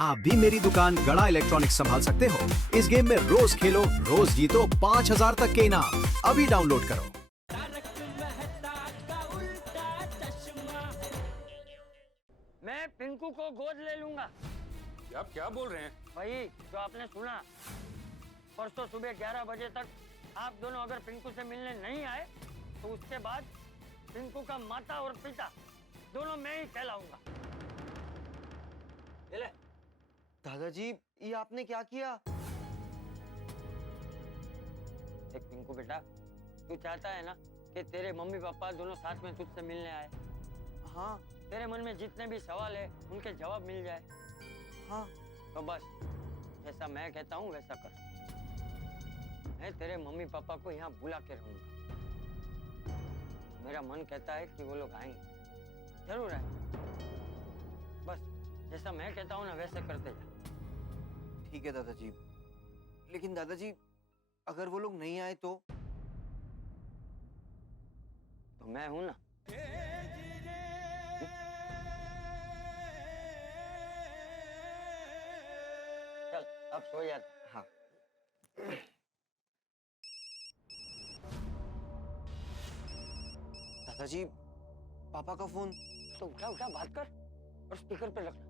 आप भी मेरी दुकान गड़ा इलेक्ट्रॉनिक्स संभाल सकते हो। इस गेम में रोज खेलो, रोज जीतो 5,000 तक के इनाम। अभी डाउनलोड करो। मैं पिंकू को गोद ले लूंगा। आप क्या बोल रहे हैं? वही जो आपने सुना। परसों सुबह 11 बजे तक आप दोनों अगर पिंकू से मिलने नहीं आए तो उसके बाद पिंकू का माता और पिता दोनों मैं ही कहलाऊंगा। ले। दादाजी, ये आपने क्या किया? देख पिंकू बेटा, तू चाहता है ना कि तेरे मम्मी पापा दोनों साथ में तुझसे मिलने आए। हाँ तेरे मन में जितने भी सवाल है उनके जवाब मिल जाए। हाँ। तो बस जैसा मैं कहता हूँ वैसा कर। मैं तेरे मम्मी पापा को यहाँ बुला के रहूंगा। मेरा मन कहता है कि वो लोग आएंगे, जरूर आए। बस जैसा मैं कहता हूँ ना वैसे करते जा। ठीक है दादाजी, लेकिन दादाजी अगर वो लोग नहीं आए तो मैं हूं ना। चल अब सो जा। हाँ। दादाजी, पापा का फोन। तो उठा उठा बात कर और स्पीकर पे रखना।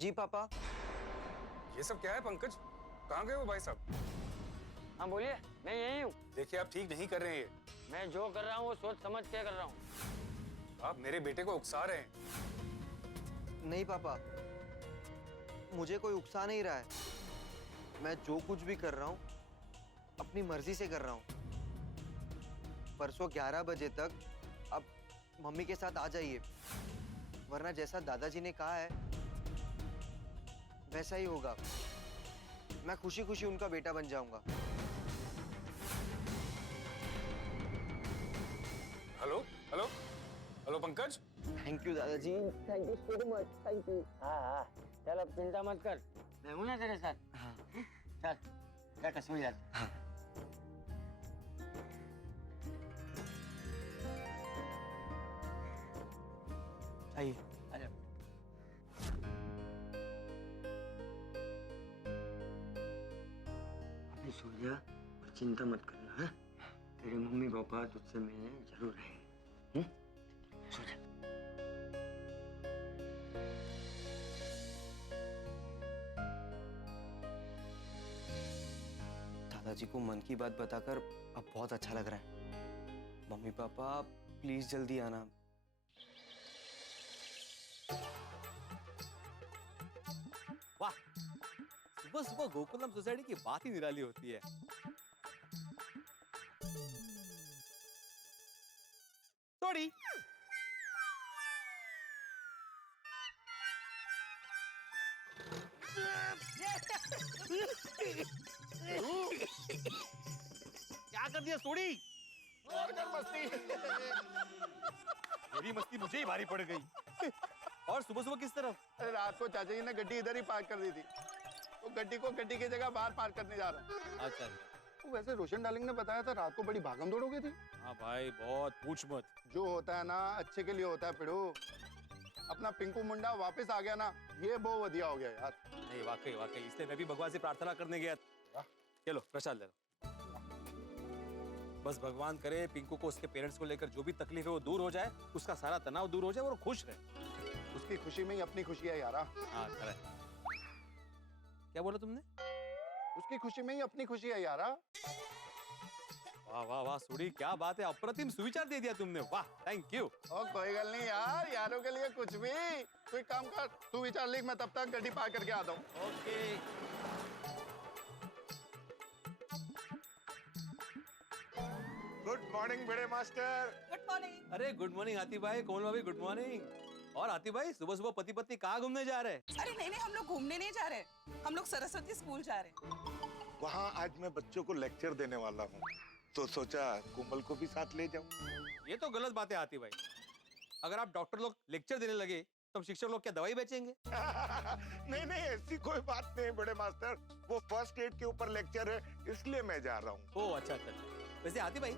जी पापा। ये सब क्या है पंकज? कहाँ गए वो भाई साहब? हाँ बोलिए, मैं यही हूँ। देखिए आप ठीक नहीं कर रहे हैं ये। मैं जो कर रहा हूँ वो सोच समझ के कर रहा हूँ। आप मेरे बेटे को उकसा रहे हैं। नहीं पापा, मुझे कोई उकसा नहीं रहा है। मैं जो कुछ भी कर रहा हूँ अपनी मर्जी से कर रहा हूँ। परसों 11 बजे तक आप मम्मी के साथ आ जाइए, वरना जैसा दादाजी ने कहा है वैसा ही होगा। मैं खुशी खुशी उनका बेटा बन जाऊंगा। Hello hello hello Pankaj. Thank you दादाजी, thank you so much, thank you. हाँ चल अब चिंता मत कर, मैं हूँ ना तेरे साथ। हाँ। चल जाकर सो जा। हाँ। आइए। अरे अभी सो जा और चिंता मत करना। है तेरे मम्मी पापा तुझसे मिलने जरूर आएंगे। सो जा। दादाजी को मन की बात बताकर अब बहुत अच्छा लग रहा है। मम्मी पापा प्लीज जल्दी आना। वाह, सुबह सुबह गोकुलम सोसाइटी की बात ही निराली होती है। तोड़ी क्या कर दिया सोड़ी? और कर मस्ती। मेरी मस्ती मुझे ही भारी पड़ गई। और सुबह सुबह किस तरफ? अरे रात को चाचा जी ने गड्डी इधर ही पार्क कर दी थी, तो गड्डी को गड्डी की जगह बाहर पार्क करने जा रहा हूँ। अच्छा। तो वैसे रोशन डार्लिंग ने बताया था रात को बड़ी भागम दौड़ हो गई थी। हाँ भाई, बहुत पूछ मत। जो होता है ना अच्छे के लिए होता है पिड़ू। अपना पिंकू मुंडा वापस आ गया ना, ये बहुत बढ़िया हो गया यार। नहीं वाकई वाकई, इसलिए मैं भी भगवान से प्रार्थना करने गया। चलो प्रसाद ले लो। बस भगवान करे पिंकू को उसके पेरेंट्स को लेकर जो भी तकलीफ है वो दूर हो जाए, उसका सारा तनाव दूर हो जाए और वो खुश रहे। उसकी खुशी में ही अपनी खुशी है यारा। हाँ खरा है। क्या बोला तुमने? उसकी खुशी में ही अपनी खुशी है यारा। वाह वाह वाह सूरी, क्या बात है, अप्रतिम सुविचार दे दिया तुमने। वाह, थैंक यू। और कोई गल नहीं यार, यारों के लिए कुछ भी। कोई काम कर, तू विचार लिख, मैं तब तक गड्डी पार्क करके आता हूँ। ओके। गुड मॉर्निंग बड़े मास्टर। Good morning. अरे गुड मॉर्निंग हाथी भाई, कौन भाभी गुड मॉर्निंग। और हाथी भाई सुबह सुबह पति पत्नी कहाँ घूमने जा रहे हैं? अरे नहीं नहीं, हम लोग घूमने नहीं जा रहे, हम लोग सरस्वती स्कूल जा रहे हैं। वहाँ आज मैं बच्चों को लेक्चर देने वाला हूँ, तो सोचा कोमल को भी साथ ले जाऊं। ये तो गलत बात है हाथी भाई। अगर आप डॉक्टर लोग लेक्चर देने लगे तो शिक्षक लोग क्या दवाई बेचेंगे? नहीं नहीं, ऐसी कोई बात नहीं बड़े मास्टर, वो फर्स्ट एड के ऊपर लेक्चर है, इसलिए मैं जा रहा हूँ। ओह अच्छा अच्छा। वैसे हाथी भाई,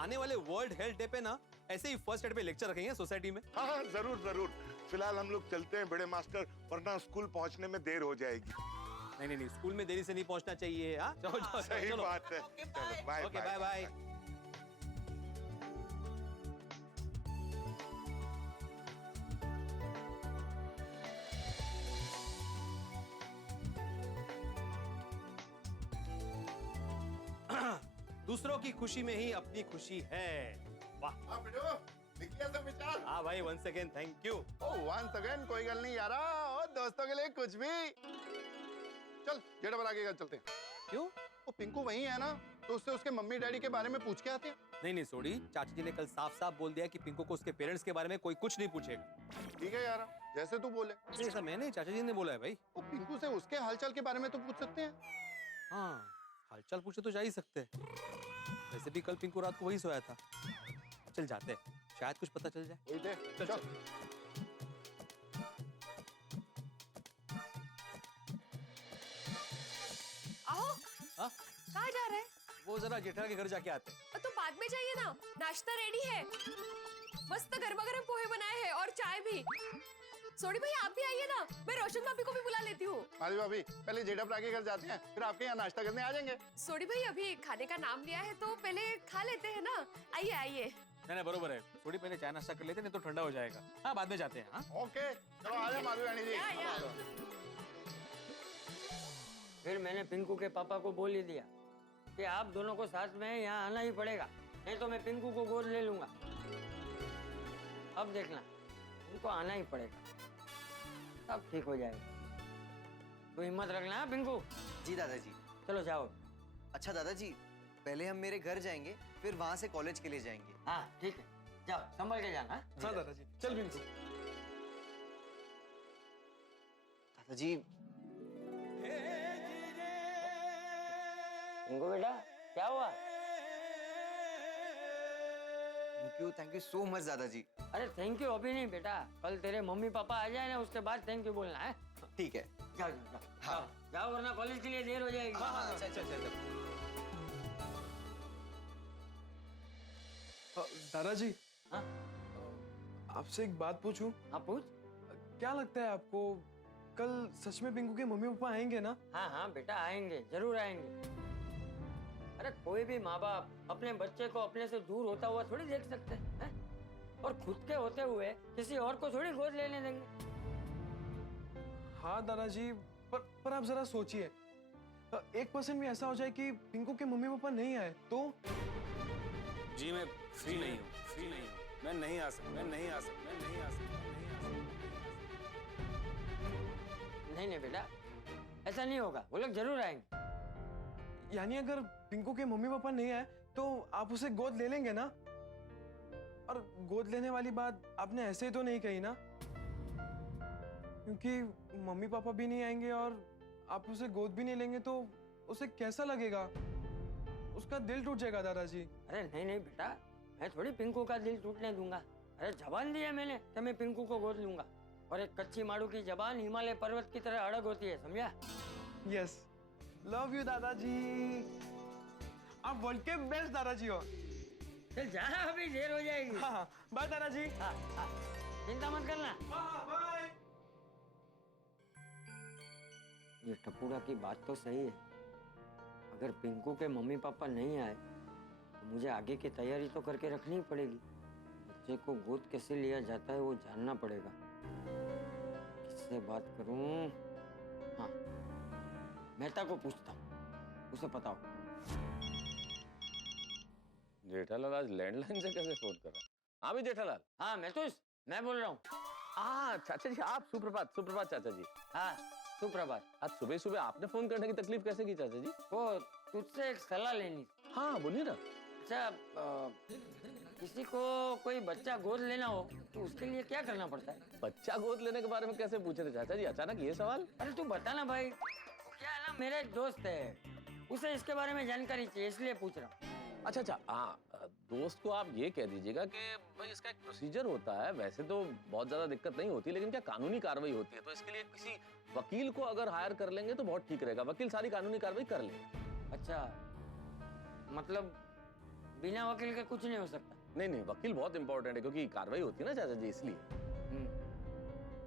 आने वाले वर्ल्ड हेल्थ डे पे ना ऐसे ही फर्स्ट एड पे लेक्चर रखेंगे सोसाइटी में। हाँ हाँ जरूर जरूर। फिलहाल हम लोग चलते हैं बड़े मास्टर, वरना स्कूल पहुंचने में देर हो जाएगी। नहीं नहीं नहीं, स्कूल में देरी से नहीं पहुंचना चाहिए। हाँ चलो चलो सही चलो। बात है। ओके, चलो बाय ओके बाय बाय। दूसरों की खुशी में ही अपनी खुशी है। वाह। हाँ बेटो, निकलिया सब विचार। हाँ भाई, वंस अगेन थैंक यू। ओ वंस अगेन कोई गल नहीं यारा, और दोस्तों के लिए कुछ भी। चल गेट पर आगे चलते हैं। क्यों? वो पिंकू वही है ना, तो उससे उसके मम्मी डैडी के बारे में पूछ के आते हैं। नहीं नहीं सोडी, चाची जी ने कल साफ साफ बोल दिया कि पिंकू को उसके पेरेंट्स के बारे में कोई कुछ नहीं पूछेगा। ठीक है यारा, जैसे तू बोले। नहीं ऐसा मैंने, चाचा जी ने बोला है भाई। वो पिंकू से उसके हालचाल के बारे में तो पूछ सकते हैं। हाँ हालचाल पूछे तो जा ही सकते हैं। वैसे भी कल पिंकू रात को वही सोया था। चल जाते हैं, शायद कुछ पता चल जाए। वही थे, चल चल। चल। आओ, हाँ? कहाँ जा रहे हैं? वो जरा जेठा के घर जाके आते हैं। तो बाद में जाइए ना, नाश्ता रेडी है। मस्त गर्मा गर्म पोहे बनाए हैं और चाय भी। सोडी भाई आप भी आइए ना, मैं रोशन भाभी को भी बुला लेती हूँ। माधवी भाभी, पहले जेठा भरा के घर जाते हैं, फिर आपके यहाँ नाश्ता करने आ जाएंगे। सोडी भाई अभी खाने का नाम लिया है तो पहले खा लेते हैं ना। आइए आइए। नहीं नहीं बरोबर है, थोड़ी पहले चाय नाश्ता कर लेते, नहीं तो ठंडा हो जाएगा। हाँ बाद में जाते हैं। हाँ ओके चलो आ जाओ माधवी रानी जी। या। फिर मैंने पिंकू के पापा को बोल ही दिया कि आप दोनों को साथ में यहाँ आना ही पड़ेगा, नहीं तो मैं पिंकू को गोद ले लूंगा। अब देखना, उनको आना ही पड़ेगा, सब ठीक हो जाएगा। तो हिम्मत रखना है पिंकू। जी दादाजी। चलो जाओ। अच्छा दादाजी, पहले हम मेरे घर जाएंगे, फिर वहाँ से कॉलेज के लिए जाएंगे। हाँ ठीक है, जाओ संभल के जाना। हाँ दादाजी, चल पिंकू। दादाजी पिंकू बेटा क्या हुआ? थैंक यू सो मच दादाजी। अरे थैंक यू अभी नहीं बेटा, कल तेरे मम्मी पापा आ जाए ना, उसके बाद थैंक यू बोलना है। ठीक है। जाओ जाओ जाओ, हाँ। जाओ वरना कॉलेज के लिए देर हो जाएगी। चल चल चल। दादाजी, हाँ आपसे एक बात पूछूं? हाँ पूछ। क्या लगता है आपको, कल सच में पिंकू के मम्मी पापा आएंगे ना? हाँ हाँ बेटा आएंगे, जरूर आएंगे। अरे कोई भी माँ बाप अपने बच्चे को अपने से दूर होता हुआ थोड़ी देख सकते हैं, और खुद के होते हुए किसी और को थोड़ी गोद लेने देंगे। हाँ दादाजी, पर आप जरा सोचिए, 1% भी ऐसा हो जाए कि पिंकू के मम्मी पापा नहीं आए तो? जी मैं फ्री नहीं हूँ, मैं नहीं आ सकता, नहीं बेटा, ऐसा नहीं होगा, वो लोग जरूर आएंगे। यानी अगर पिंकू के मम्मी पापा नहीं आए तो आप उसे गोद ले लेंगे ना? और गोद लेने वाली बात आपने ऐसे ही तो नहीं कही ना? क्योंकि मम्मी पापा भी नहीं आएंगे और आप उसे गोद भी नहीं लेंगे तो उसे कैसा लगेगा? उसका दिल टूट जाएगा दादाजी। अरे नहीं बेटा, मैं थोड़ी पिंकू का दिल टूटने दूंगा। अरे जबान दी है मैंने कि मैं पिंकू को गोद लूंगा, और एक कच्ची माड़ू की जबान हिमालय पर्वत की तरह अड़ग होती है, समझा? यस, लव यू दादाजी। आप वर्ल्ड के बेस्ट दादाजी हो। चल जा, अभी देर हो जाएगी। हाँ, बाय दादाजी। हाँ, चिंता मत करना। बाय। ये टपूड़ा की बात तो सही है, अगर पिंकू के मम्मी पापा नहीं आए तो मुझे आगे की तैयारी तो करके रखनी ही पड़ेगी। बच्चे को गोद कैसे लिया जाता है वो जानना पड़ेगा। किससे बात करूं? हाँ, मेहता को पूछता हूँ, उसे पता हो। जेठालाल आज लैंडलाइन से कैसे फोन कर रहा है? हाँ भी जेठालाल। हाँ मैं बोल रहा हूँ। चाचा जी आप सुप्रभात चाचा जी। हाँ सुप्रभात। आज सुबह सुबह आपने फोन करने की तकलीफ कैसे की चाचा जी? वो तुझसे एक सलाह लेनी। हाँ बोलिए ना। अच्छा, किसी को कोई बच्चा गोद लेना हो तो उसके लिए क्या करना पड़ता है? बच्चा गोद लेने के बारे में कैसे पूछे थे चाचा जी अचानक ये सवाल? अरे तू बता ना भाई, क्या है ना, मेरा एक दोस्त है, उसे इसके बारे में जानकारी चाहिए, इसलिए पूछ रहा हूँ। अच्छा हाँ, दोस्त को आप ये कह दीजिएगा कि भाई इसका एक प्रोसीजर होता है, वैसे तो बहुत ज्यादा दिक्कत नहीं होती, लेकिन क्या कानूनी कार्रवाई होती है, तो इसके लिए किसी वकील को अगर हायर कर लेंगे तो बहुत ठीक रहेगा। वकील सारी कानूनी कार्रवाई कर लेंगे। अच्छा, मतलब बिना वकील के कुछ नहीं हो सकता? नहीं नहीं, वकील बहुत इंपॉर्टेंट है क्योंकि कार्रवाई होती है ना चाचा जी, इसलिए।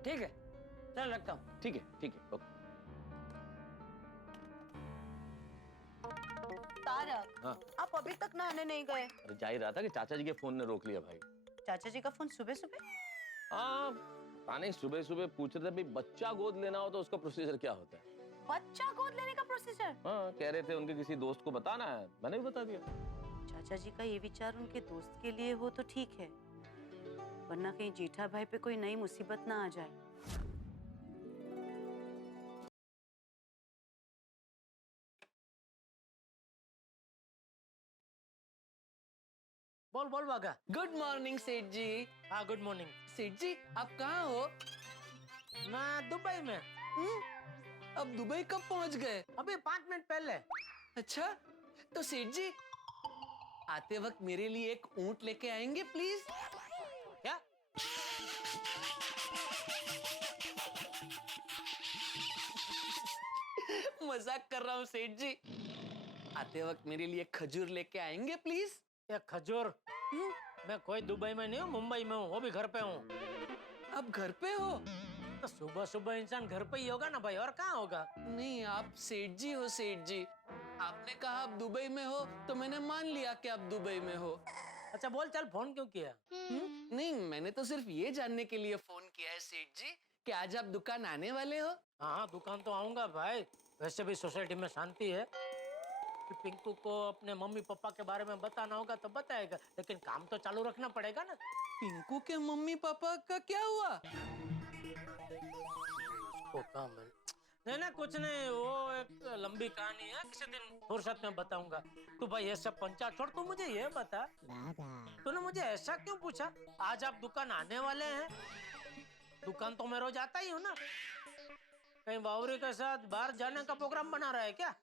ठीक है, चल रखता हूँ। ठीक है, ओके। तारक, हाँ। आप अभी तक नहाने नहीं गए? अरे जा ही रहा था कि चाचा जी के फोन ने रोक लिया भाई। चाचा जी का फोन सुबह सुबह? हाँ, पता नहीं, सुबह सुबह पूछ रहे थे भाई बच्चा गोद लेना हो तो उसका प्रोसीजर क्या होता है। बच्चा गोद लेने का प्रोसीजर? हाँ, कह रहे थे उनके किसी दोस्त को बताना है, मैंने भी बता दिया। चाचा जी का ये विचार उनके दोस्त के लिए हो तो ठीक है, वरना कहीं जेठा भाई पे कोई नई मुसीबत ना आ जाए। बोल बोल बागा। गुड मॉर्निंग सेठ जी। हाँ गुड मॉर्निंग। सेठ जी आप कहाँ हो? मैं दुबई में। अब दुबई कब पहुंच गए? अभी 5 मिनट पहले। अच्छा, तो सेठ जी आते वक्त मेरे लिए एक ऊंट लेके आएंगे प्लीज? क्या? मजाक कर रहा हूँ सेठ जी। आते वक्त मेरे लिए खजूर लेके आएंगे प्लीज? ये खजूर? मैं कोई दुबई में नहीं हूँ, मुंबई में हूँ, वो भी घर पे हूँ। आप घर पे हो? तो सुबह सुबह इंसान घर पे ही होगा ना भाई, और कहाँ होगा? नहीं, आप सेठ जी हो सेठ जी। आपने कहा आप दुबई में हो तो मैंने मान लिया कि आप दुबई में हो। अच्छा बोल, चल फोन क्यों किया? नहीं, मैंने तो सिर्फ ये जानने के लिए फोन किया है सेठ जी कि आज आप दुकान आने वाले हो। हाँ, दुकान तो आऊंगा भाई। वैसे भी सोसाइटी में शांति है कि पिंकू को अपने मम्मी पापा के बारे में बताना होगा तो बताएगा, लेकिन काम तो चालू रखना पड़ेगा ना। पिंकू के मम्मी पापा का क्या हुआ? वो काम है। नहीं ना, कुछ नहीं, वो एक लंबी कहानी है, किसी दिन फुर्सत में बताऊंगा। तू भाई ये सब पंचायत छोड़, तू मुझे ये बता, तूने मुझे ऐसा क्यों पूछा? आज आप दुकान आने वाले हैं? दुकान तो मैं रोज आता ही हूँ ना। कहीं बावरी के साथ बाहर जाने का प्रोग्राम बना रहा है क्या?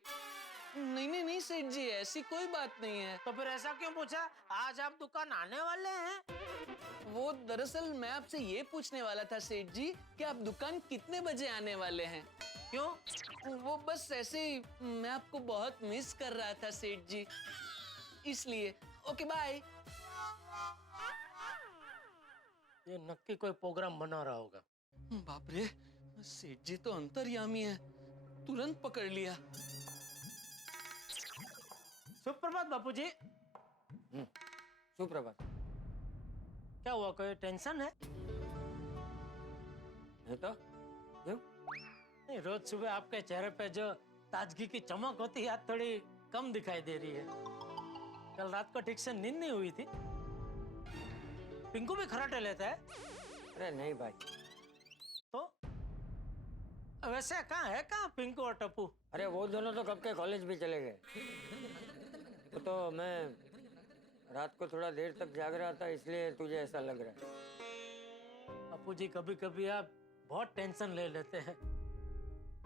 नहीं सेठ जी, ऐसी कोई बात नहीं है। तो फिर ऐसा क्यों पूछा? आज आप दुकान आने वाले हैं? वो दरअसल मैं आपसे ये पूछने वाला था सेठ जी कि आप दुकान कितने बजे आने वाले हैं? क्यों? वो बस ऐसे ही, मैं आपको बहुत मिस कर रहा था सेठ जी, इसलिए। Okay bye. ये नक्की कोई प्रोग्राम बना रहा होगा। बाप रे, सेठ जी तो अंतर्यामी है, तुरंत पकड़ लिया। सुप्रभात बापूजी। सुप्रभात। क्या हुआ, कोई टेंशन है? नहीं तो क्यों? नहीं, रोज सुबह आपके चेहरे पे जो ताजगी की चमक होती है आज थोड़ी कम दिखाई दे रही है। कल रात को ठीक से नींद नहीं हुई थी। पिंकू भी खराटे लेता है? अरे नहीं भाई। तो वैसे कहाँ पिंकू और टप्पू? अरे वो दोनों तो कब के कॉलेज भी चले गए। वो तो मैं रात को थोड़ा देर तक जाग रहा था, इसलिए तुझे ऐसा लग रहा है। अपू जी, कभी कभी आप बहुत टेंशन ले लेते हैं।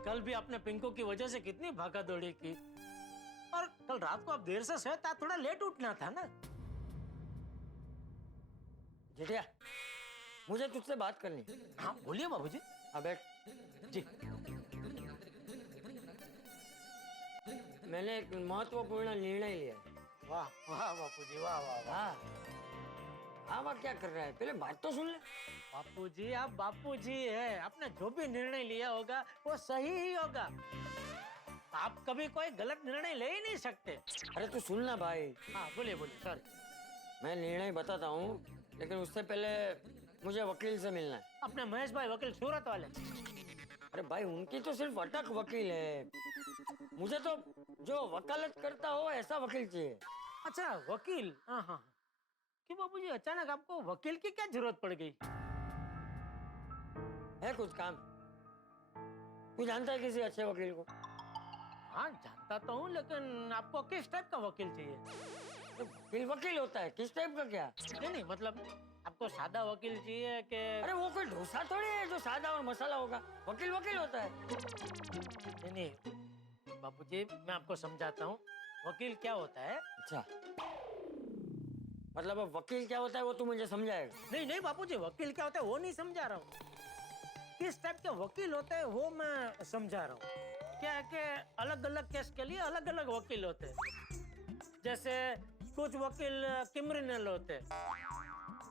कल भी आपने पिंकू की वजह से कितनी भागा दौड़ी की, और कल रात को आप देर से सोए, थोड़ा लेट उठना था ना। जेठिया, मुझे तुझसे बात करनी। हाँ बोलिए बाबूजी। हाँ बैठ। जी। मैंने एक महत्वपूर्ण निर्णय लिया। वाह वाह बापूजी, वाह वाह वाह। हाँ वाह, क्या कर रहा है? पहले बात तो सुन ले। बापूजी, आप बापूजी है, आपने जो भी निर्णय लिया होगा वो सही ही होगा। आप कभी कोई गलत निर्णय ले ही नहीं सकते। अरे तू सुन ना भाई। हाँ बोलिए बोलिए, सॉरी। मैं निर्णय बताता हूँ, लेकिन उससे पहले मुझे वकील से मिलना है। अपने महेश भाई वकील सूरत वाले? अरे भाई, उनकी तो सिर्फ अटक वकील है, मुझे तो जो वकालत करता हो ऐसा वकील चाहिए। अच्छा वकील, हाँ हाँ। क्यों बाबूजी, अचानक आपको वकील की क्या जरूरत पड़ गई? है कुछ काम? तू जानता है किसी अच्छे वकील को? हाँ जानता तो हूँ, लेकिन आपको किस टाइप का वकील चाहिए? तो वकील वकील होता है, किस टाइप का क्या? नहीं, मतलब आपको सादा वकील चाहिए कि? अरे वो कोई डोसा थोड़ी है जो सादा और मसाला होगा। वकील वकील होता है। नहीं बाबूजी, मैं आपको समझाता हूँ वकील क्या होता है। अच्छा, मतलब अब वकील क्या होता है वो तू मुझे समझाएगा? नहीं बाबूजी, वकील क्या होता है वो नहीं समझा रहा हूँ। किस टाइप के वकील होते हैं वो मैं समझा रहा हूँ। क्या है कि अलग अलग केस के लिए अलग अलग वकील होते हैं। जैसे कुछ वकील क्रिमिनल होते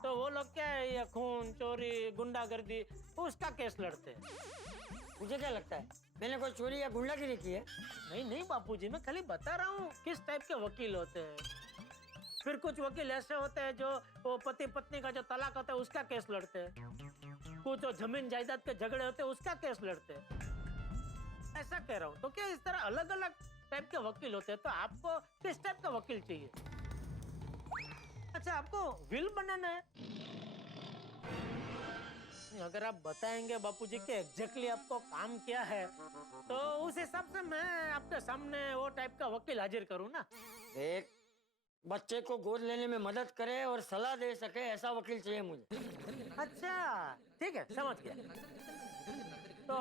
तो वो लोग क्या है, ये खून चोरी गुंडागर्दी उसका केस लड़ते हैं। मुझे क्या लगता है मैंने कोई चोरी या गुंडागिरी की है? नहीं नहीं बापूजी, मैं खाली बता रहा हूँ किस टाइप के वकील होते हैं। फिर कुछ वकील ऐसे होते हैं जो वो पति पत्नी का जो तलाक होता है उसका केस लड़ते हैं। कुछ जो जमीन जायदाद के झगड़े होते हैं उसका केस लड़ते हैं। ऐसा कह रहा हूँ। तो क्या इस तरह अलग अलग टाइप के वकील होते हैं, तो आपको किस टाइप का वकील चाहिए? अच्छा, आपको विल बनाना है? अगर आप बताएंगे बापूजी के एग्जैक्टली आपको काम क्या है, तो उस हिसाब से मैं आपके सामने वो टाइप का वकील हाजिर करूँ ना। देख, बच्चे को गोद लेने में मदद करे और सलाह दे सके ऐसा वकील चाहिए मुझे। अच्छा ठीक है, समझ गया। तो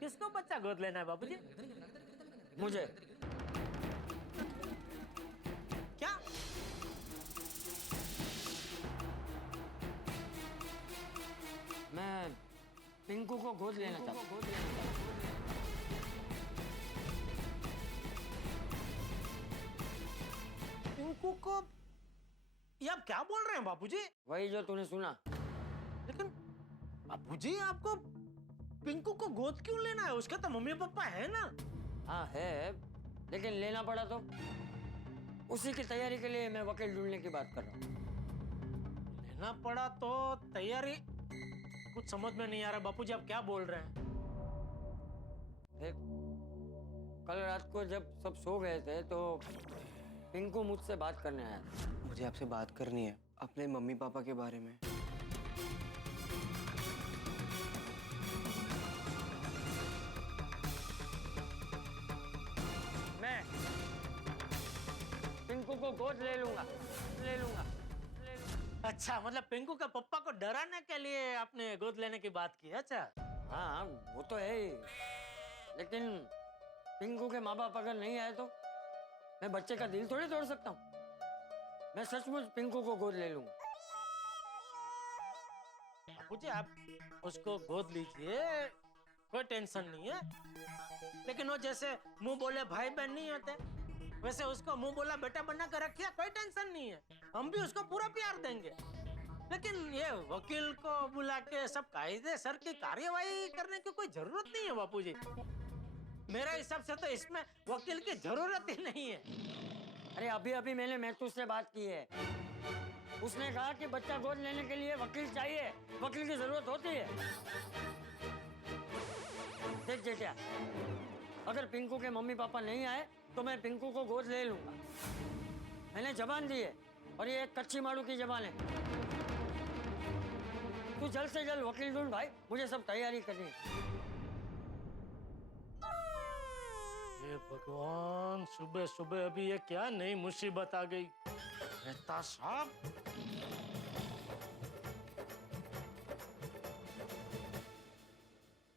किसको बच्चा गोद लेना है बापूजी? मुझे। क्या? मैं पिंकू को गोद लेना चाहता हूँ। पिंकू को? ये आप क्या बोल रहे हैं बापूजी? वही जो तूने सुना। लेकिन बापूजी, आपको पिंकू को गोद क्यों लेना है? उसके तो मम्मी पापा है ना। हाँ है, लेकिन लेना पड़ा तो उसी की तैयारी के लिए मैं वकील ढूंढने की बात कर रहा हूँ। लेना पड़ा तो तैयारी? कुछ समझ में नहीं आ रहा बापूजी, आप क्या बोल रहे हैं? देख, कल रात को जब सब सो गए थे तो पिंकू मुझसे बात करने आया था। मुझे आपसे बात करनी है अपने मम्मी पापा के बारे में। मैं पिंकू को गोद ले लूंगा। अच्छा, मतलब पिंकू के पप्पा को डराने के लिए आपने गोद लेने की बात की? अच्छा हाँ, वो तो है ही, लेकिन पिंकू के माँ बाप अगर नहीं आए तो मैं बच्चे का दिल थोड़ी तोड़ सकता हूँ। मैं सचमुच पिंकू को गोद ले लूंगा। बापूजी, आप उसको गोद लीजिए, कोई टेंशन नहीं है। लेकिन वो जैसे मुंह बोले भाई बहन नहीं होते, वैसे उसको मुंह बोला बेटा बना कर रखिए, कोई टेंशन नहीं है। हम भी उसको पूरा प्यार देंगे। लेकिन ये वकील को बुला के सब कायदे सर की कार्यवाही करने की कोई जरूरत नहीं है बापूजी। मेरा हिसाब से तो इसमें वकील की जरूरत ही नहीं है। अरे अभी अभी मैंने महतू से बात की है। उसने कहा कि बच्चा गोद लेने के लिए वकील चाहिए, वकील की जरूरत होती है। देख जेठिया, अगर पिंकू के मम्मी पापा नहीं आए तो मैं पिंकू को गोद ले लूंगा। मैंने जबान दी है और ये एक कच्ची मारू की जबान है। तू जल्द से जल्द वकील ढूंढ भाई, मुझे सब तैयारी करनी है। ये भगवान, सुबह सुबह अभी ये क्या नई मुसीबत आ गई। मेहता साहब,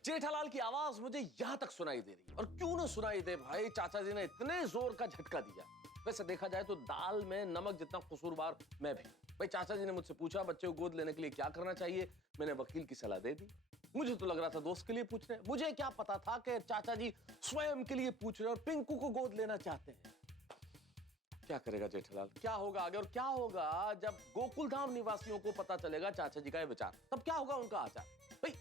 जेठालाल की आवाज मुझे यहां तक सुनाई दे रही है। और क्यों ना सुनाई दे भाई, चाचा जी ने इतने जोर का झटका दिया। वैसे देखा जाए तो दाल में नमक जितना कसूरवार मैं भी। भाई चाचा जी ने मुझसे पूछा बच्चे को गोद लेने के लिए क्या करना चाहिए, मैंने वकील की सलाह दे दी। मुझे तो लग रहा था दोस्त के लिए पूछ रहे हैं, मुझे क्या पता था कि चाचा जी स्वयं के लिए पूछ रहे हैं और पिंकू को गोद लेना चाहते हैं। क्या करेगा जेठालाल, क्या होगा आगे? और क्या होगा जब गोकुल धाम निवासियों को पता चलेगा चाचा जी का ये विचार? तब क्या होगा उनका आचार? भाई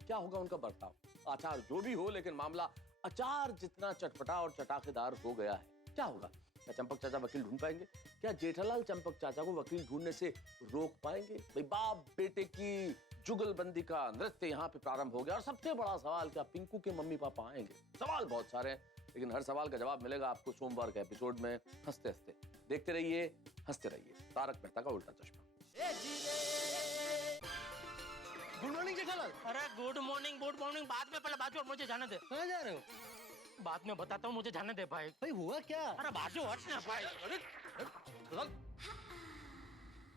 क्या होगा उनका बर्ताव? आचार जो भी हो, लेकिन मामला अचार जितना चटपटा और चटाकेदार हो गया है। क्या होगा? क्या चंपक चाचा वकील ढूंढ पाएंगे? क्या जेठालाल चंपक चाचा को वकील ढूंढने से रोक पाएंगे? भाई बाप बेटे की जुगलबंदी का नृत्य यहाँ पे प्रारंभ हो गया। और सबसे बड़ा सवाल, क्या पिंकू के मम्मी पापा आएंगे? सवाल बहुत सारे हैं, लेकिन हर सवाल का जवाब मिलेगा आपको सोमवार के एपिसोड में। हंसते हंसते देखते रहिए, हंसते रहिए। तारक मेहता का उल्टा चश्मा। Good morning Jethalal. अरे गुड मॉर्निंग बाद में, पहले बाजू हट, मुझे जाने दे। कहाँ जा रहे हो? बाद में बताता हूँ, मुझे जाने दे भाई। भाई हुआ क्या? अरे बाजू हट ना भाई। अरे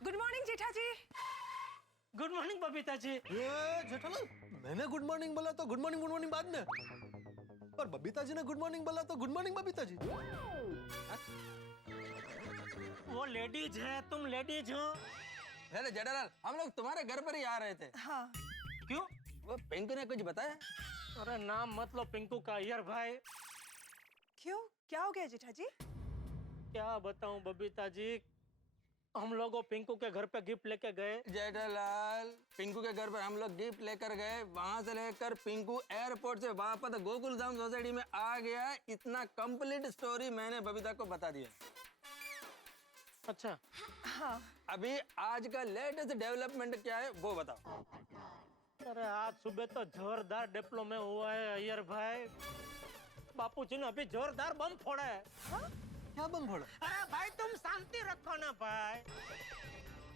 गुड मॉर्निंग जेठा जी। Good morning Babita ji. ये जेठालाल, मैंने गुड मॉर्निंग बोला तो गुड मॉर्निंग बाद में, पर बबीता जी ने गुड मॉर्निंग बोला तो गुड मॉर्निंग बबीता जी। वो लेडीज है, तुम लेडीज हो। अरे जेठालाल, हम लोग तुम्हारे घर पर ही आ रहे थे। हाँ। क्यों? वो पिंकू ने कुछ बताया? अरे नाम मत लो पिंकू का यार भाई। क्यों, क्या हो गया जेठा जी? क्या बताऊं बबीता जी, हम लोगों पिंकू के घर पे गिफ्ट लेके गए। जेठालाल, पिंकू के घर पर हम लोग गिफ्ट लेकर गए, वहां से लेकर पिंकू एयरपोर्ट से वापस गोकुल धाम सोसाइटी में आ गया। इतना कंप्लीट स्टोरी मैंने बबीता को बता दिया। अच्छा हाँ। अभी आज का लेटेस्ट डेवलपमेंट क्या है वो बताओ। अरे आज सुबह तो जोरदार डिप्लोमा हुआ है अय्यर भाई। बापूजी ने अभी जोरदार बम फोड़ा है। क्या बम फोड़ा? अरे भाई तुम शांति रखो ना भाई।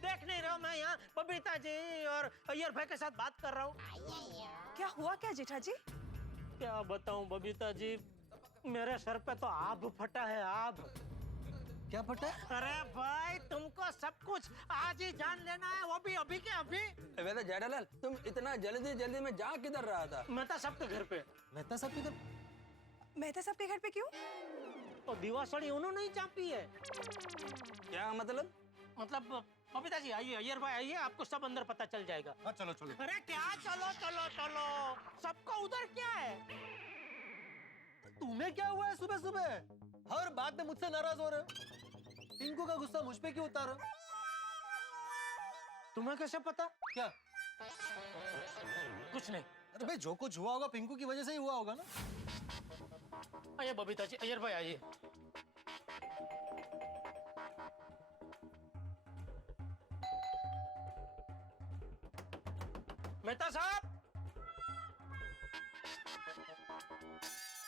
देख नहीं रहा मैं यहाँ बबीता जी और अय्यर भाई के साथ बात कर रहा हूँ। क्या हुआ क्या जेठा जी? क्या बताऊँ बबीता जी, मेरे सर पे तो आग फटा है, आग। क्या फटा? अरे भाई तुमको सब कुछ आज ही जान लेना है, वो भी अभी के अभी। वैसे जेठालाल, तुम इतना जल्दी जल्दी में जा किधर रहा था? मेहता साहब के घर पे। मेहता साहब के घर? मेहता साहब के घर पे क्यों? तो दीवासड़ी उन्होंने ही चापी है। क्या मतलब? मतलब बबीता जी आइए, अय्यर भाई आइए, आपको सब अंदर पता चल जाएगा। हाँ चलो चलो। अरे क्या चलो चलो चलो, सबको उधर क्या है? तुम्हें क्या हुआ है सुबह सुबह? हर बात में मुझसे नाराज हो रहे हो। पिंकू का गुस्सा मुझ पे क्यों उतारो? तुम्हें कैसे पता? क्या? कुछ नहीं। अरे भाई जो कुछ हुआ होगा पिंकू की वजह से ही हुआ होगा ना। आइए बबीता जी, अय्यर भाई आइए। मेहता साहब।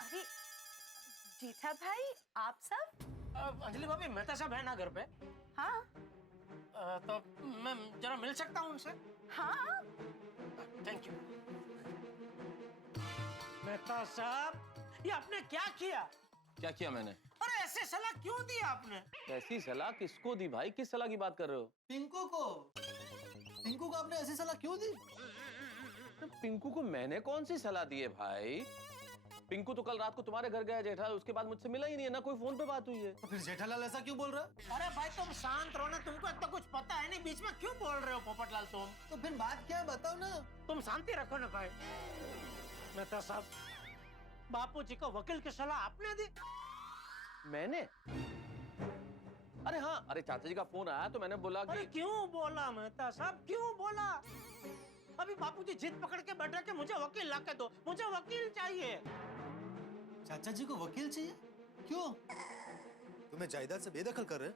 अरे जेठा भाई, आप सब? अंजलि भाभी, मेहता साहब है ना घर पे? हाँ। तो मैं जरा मिल सकता हूँ उनसे? हाँ। Thank you. मेहता साहब, ये आपने क्या किया? क्या किया मैंने? अरे ऐसे सलाह क्यों दी आपने? ऐसी सलाह किसको दी भाई? किस सलाह की बात कर रहे हो? पिंकू को। पिंकू को आपने ऐसी सलाह क्यों दी? पिंकू को मैंने कौन सी सलाह दी है भाई? पिंकू तो कल रात को तुम्हारे घर गया जेठालाल, उसके बाद मुझसे मिला ही नहीं है, ना कोई फोन पे बात हुई है। तो फिर जेठालाल ऐसा क्यों बोल रहा है? अरे भाई तुम शांत रहो ना, तुमको इतना कुछ पता है नहीं, बीच में क्यों बोल रहे हो पोपटलाल तुम? तो फिर बात क्या है बताओ ना। तुम शांति रखो ना भाई। मेहता साहब, बापूजी को वकील की सलाह आपने दी? मैंने? अरे हाँ, अरे चाचा जी का फोन आया तो मैंने बोला कि... अरे क्यों बोला मेहता साहब, क्यों बोला? अभी बापूजी जिद पकड़ के बैठे कि मुझे वकील ला के दो, मुझे वकील चाहिए। चाचा जी को वकील चाहिए? क्यों? तुम्हें जायदाद से बेदखल कर रहे?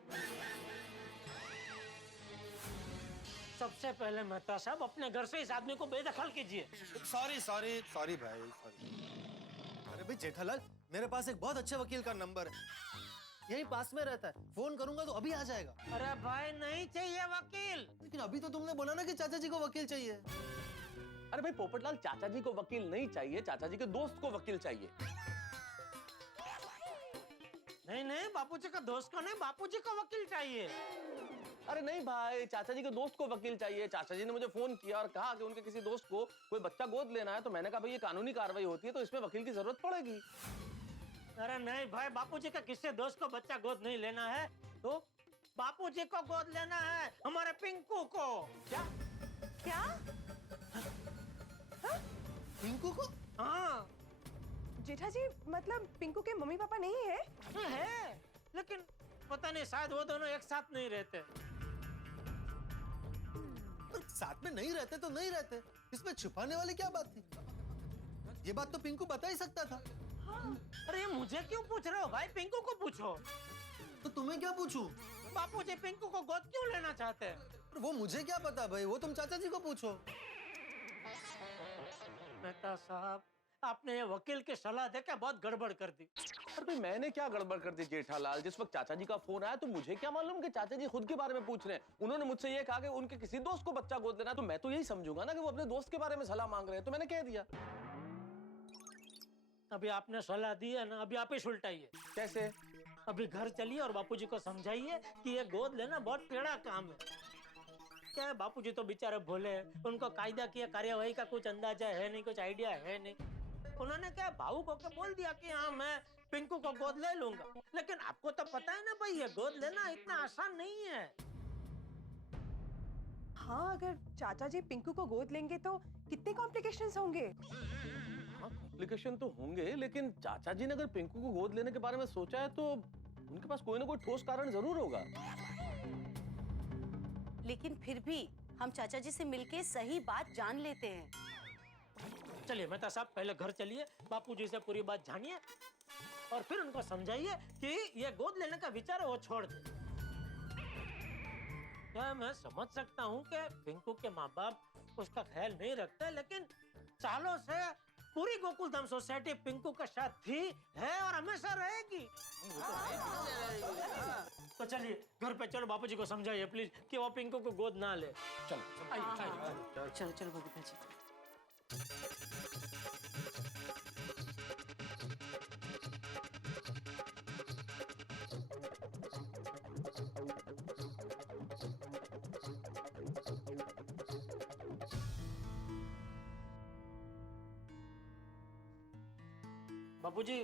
सबसे पहले मेहता साहब अपने घर से इस आदमी को बेदखल कीजिए। सॉरी सॉरी सॉरी भाई, सॉरी। अरे भाई जेठालाल, मेरे पास एक बहुत अच्छे वकील का नंबर है, यहीं पास में रहता है, फोन करूंगा तो अभी आ जाएगा। अरे भाई नहीं चाहिए वकील। लेकिन अभी तो तुमने बोला ना कि चाचा जी को वकील चाहिए। अरे भाई पोपटलाल, चाचा जी को वकील नहीं चाहिए, चाचा जी के दोस्त को वकील चाहिए। नहीं नहीं, बापूजी का दोस्त को नहीं, बापूजी को वकील चाहिए। अरे नहीं भाई, चाचा जी के दोस्त को वकील चाहिए। चाचा जी ने मुझे फोन किया और कहा कि उनके किसी दोस्त को कोई बच्चा गोद लेना है, तो मैंने कहा भाई ये कानूनी कार्रवाई होती है तो इसमें वकील की जरूरत पड़ेगी। अरे नहीं भाई, बापूजी का किसी दोस्त को बच्चा गोद नहीं लेना है, तो बापूजी को गोद लेना है, हमारे पिंकू को। क्या? क्या? पिंकू को? हाँ। जेठा जी मतलब पिंकू के मम्मी पापा नहीं है? है, लेकिन पता नहीं शायद वो दोनों एक साथ नहीं रहते। साथ में नहीं रहते तो नहीं रहते, इसमें छुपाने वाली क्या बात थी? ये बात तो पिंकू बता ही सकता था। हाँ। अरे मुझे क्यों पूछ रहे हो भाई, पिंकू को पूछो। तो तुम्हें क्या पूछूं? बापूजी पिंकू को गोद क्यों लेना चाहते हैं? वो मुझे क्या पता भाई, वो तुम चाचा जी को पूछो। मेहता साहब, आपने ये वकील की सलाह देकर बहुत गड़बड़ कर दी। अरे भाई मैंने क्या गड़बड़ कर दी जेठालाल? जिस वक्त चाचा जी का फोन आया तो मुझे क्या मालूम कि चाचा जी खुद के बारे में पूछ रहे हैं। उन्होंने मुझसे ये कहा कि उनके किसी दोस्त को बच्चा गोद लेना, तो मैं तो यही समझूंगा ना कि वो अपने दोस्त के बारे में सलाह मांग रहे हैं, तो मैंने कह दिया। अभी आपने सलाह दी है ना, अभी आप ही सुलटाइए। कैसे? अभी घर चलिए और बापूजी को समझाइए कि ये गोद लेना बहुत टेढ़ा काम है। क्या है, बापूजी तो बेचारे भोले हैं, उनको कायदा की कार्यवाही का कुछ अंदाजा है नहीं, कुछ आइडिया है नहीं। उन्होंने क्या भावुक होकर बोल दिया कि हाँ मैं पिंकू को गोद ले लूंगा, लेकिन आपको तो पता है ना भाई, ये गोद लेना इतना आसान नहीं है। हाँ, अगर चाचा जी पिंकू को गोद लेंगे तो कितने कॉम्प्लिकेशंस होंगे? कॉम्प्लिकेशन तो होंगे, लेकिन चाचा जी ने अगर पिंकू को गोद लेने के बारे में सोचा है तो उनके पास कोई ना कोई ठोस कारण जरूर होगा। लेकिन फिर भी हम चाचा जी से मिलके सही बात जान लेते हैं। चलिए मेहता साहब, पहले घर चलिए, बापूजी से पूरी बात जानिए और फिर उनको समझाइए कि ये गोद लेने का विचार है वो छोड़ दे। क्या मैं समझ सकता हूँ कि पिंकू के माँ बाप उसका ख्याल नहीं रखते, लेकिन सालों से पूरी गोकुल धाम सोसाइटी पिंकू का साथ थी, है और हमेशा रहेगी। तो चलिए घर पे चलो, बापूजी को समझाइए प्लीज कि वो पिंकू को गोद ना ले। चलो आइए। चलो चलो बबीता जी। बापूजी,